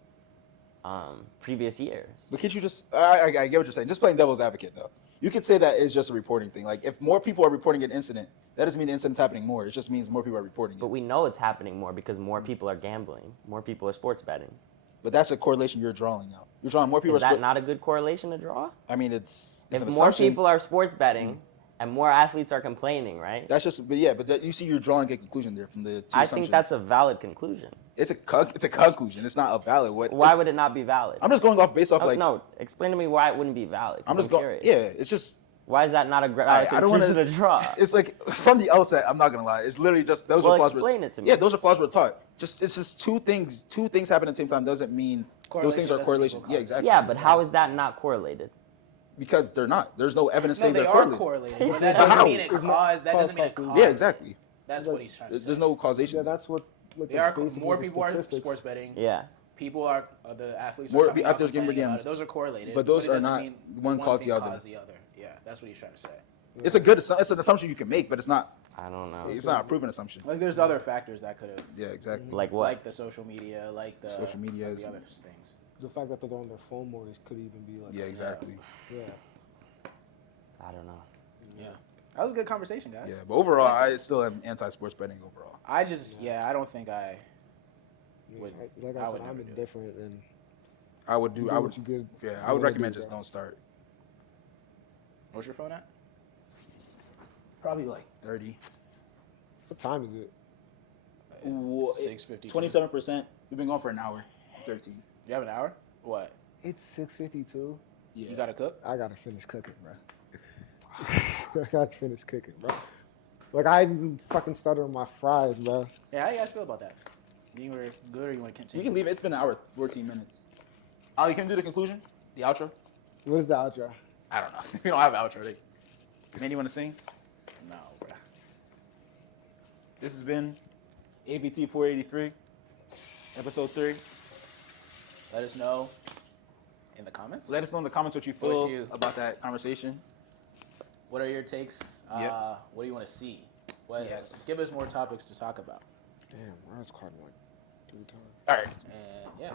years. But can't you just? I get what you're saying. Just playing devil's advocate though. You could say that it's just a reporting thing. Like if more people are reporting an incident, that doesn't mean the incident's happening more. It just means more people are reporting it. But we know it's happening more because more people are gambling, more people are sports betting. But that's a correlation you're drawing out. You're drawing more people. Is that not a good correlation to draw? I mean, it's If an more assumption. people are sports betting and more athletes are complaining, right? That's just, you see, you're drawing a conclusion there from the two I assumptions. think that's a valid conclusion. It's a conclusion. It's not a valid. Why would it not be valid? I'm just going off based off like. No, explain to me why it wouldn't be valid. I'm just going. curious. Yeah, it's just. Why is that not a valid I don't conclusion want to draw? It's like from the outset. I'm not gonna lie. It's literally just those Well, are flaws. explain it to me. Yeah, those are flaws we're taught. It's just two things. Two things happen at the same time doesn't mean those things are correlation. Yeah, exactly. Yeah, but how is that not correlated? Because they're not. There's no evidence No, saying they they're are correlated. correlated, but that How? doesn't mean it It's not caused. That doesn't mean it cause- caused. Yeah, exactly. That's what he's trying to say. There's no causation. Yeah, that's what. Like, They are basically more the people are statistics. sports betting. Yeah. People are the athletes. More Are coming out athletes getting complaining about games. it. Those are correlated, But those it are doesn't not mean one cause thing the other. caused the other. Yeah, that's what he's trying to say. It's a good. It's an assumption you can make, but it's not. I don't know. It's not a proven assumption. Like there's other factors that could have, Yeah, exactly. Like what? like the social media, like the Social media like is- the other things. The fact that they're on their phone more could even be like. Yeah, exactly. Yeah. I don't know. Yeah, that was a good conversation, guys. Yeah, but overall, I still am anti-sports betting overall. I just, I don't think I would. Like I I would said, never I'm do it. indifferent, and I would do. do I what would. you good. Yeah, you I would wanna recommend do, just bro. don't start. What's your phone at? Probably like 30. What time is it? 6:52. 27%. We've been going for an hour. 13. You have an hour? What? It's 6:52. Yeah. You gotta cook? I gotta finish cooking, bro. I gotta finish cooking, bro. Like I even fucking started on my fries, bro. Yeah, how you guys feel about that? You were good, or you want to continue? You can leave it. It's been an hour, 14 minutes. Ali, can you do the conclusion? The outro? What is the outro? I don't know. We don't have an outro. Man, you want to sing? No, bro. This has been APT483, episode 3. Let us know in the comments. Let us know in the comments what you What feel you- about that conversation. What are your takes? Yep. What do you want to see? Yes. Give us more topics to talk about. Damn, I was caught like 3 times. All right. And yeah.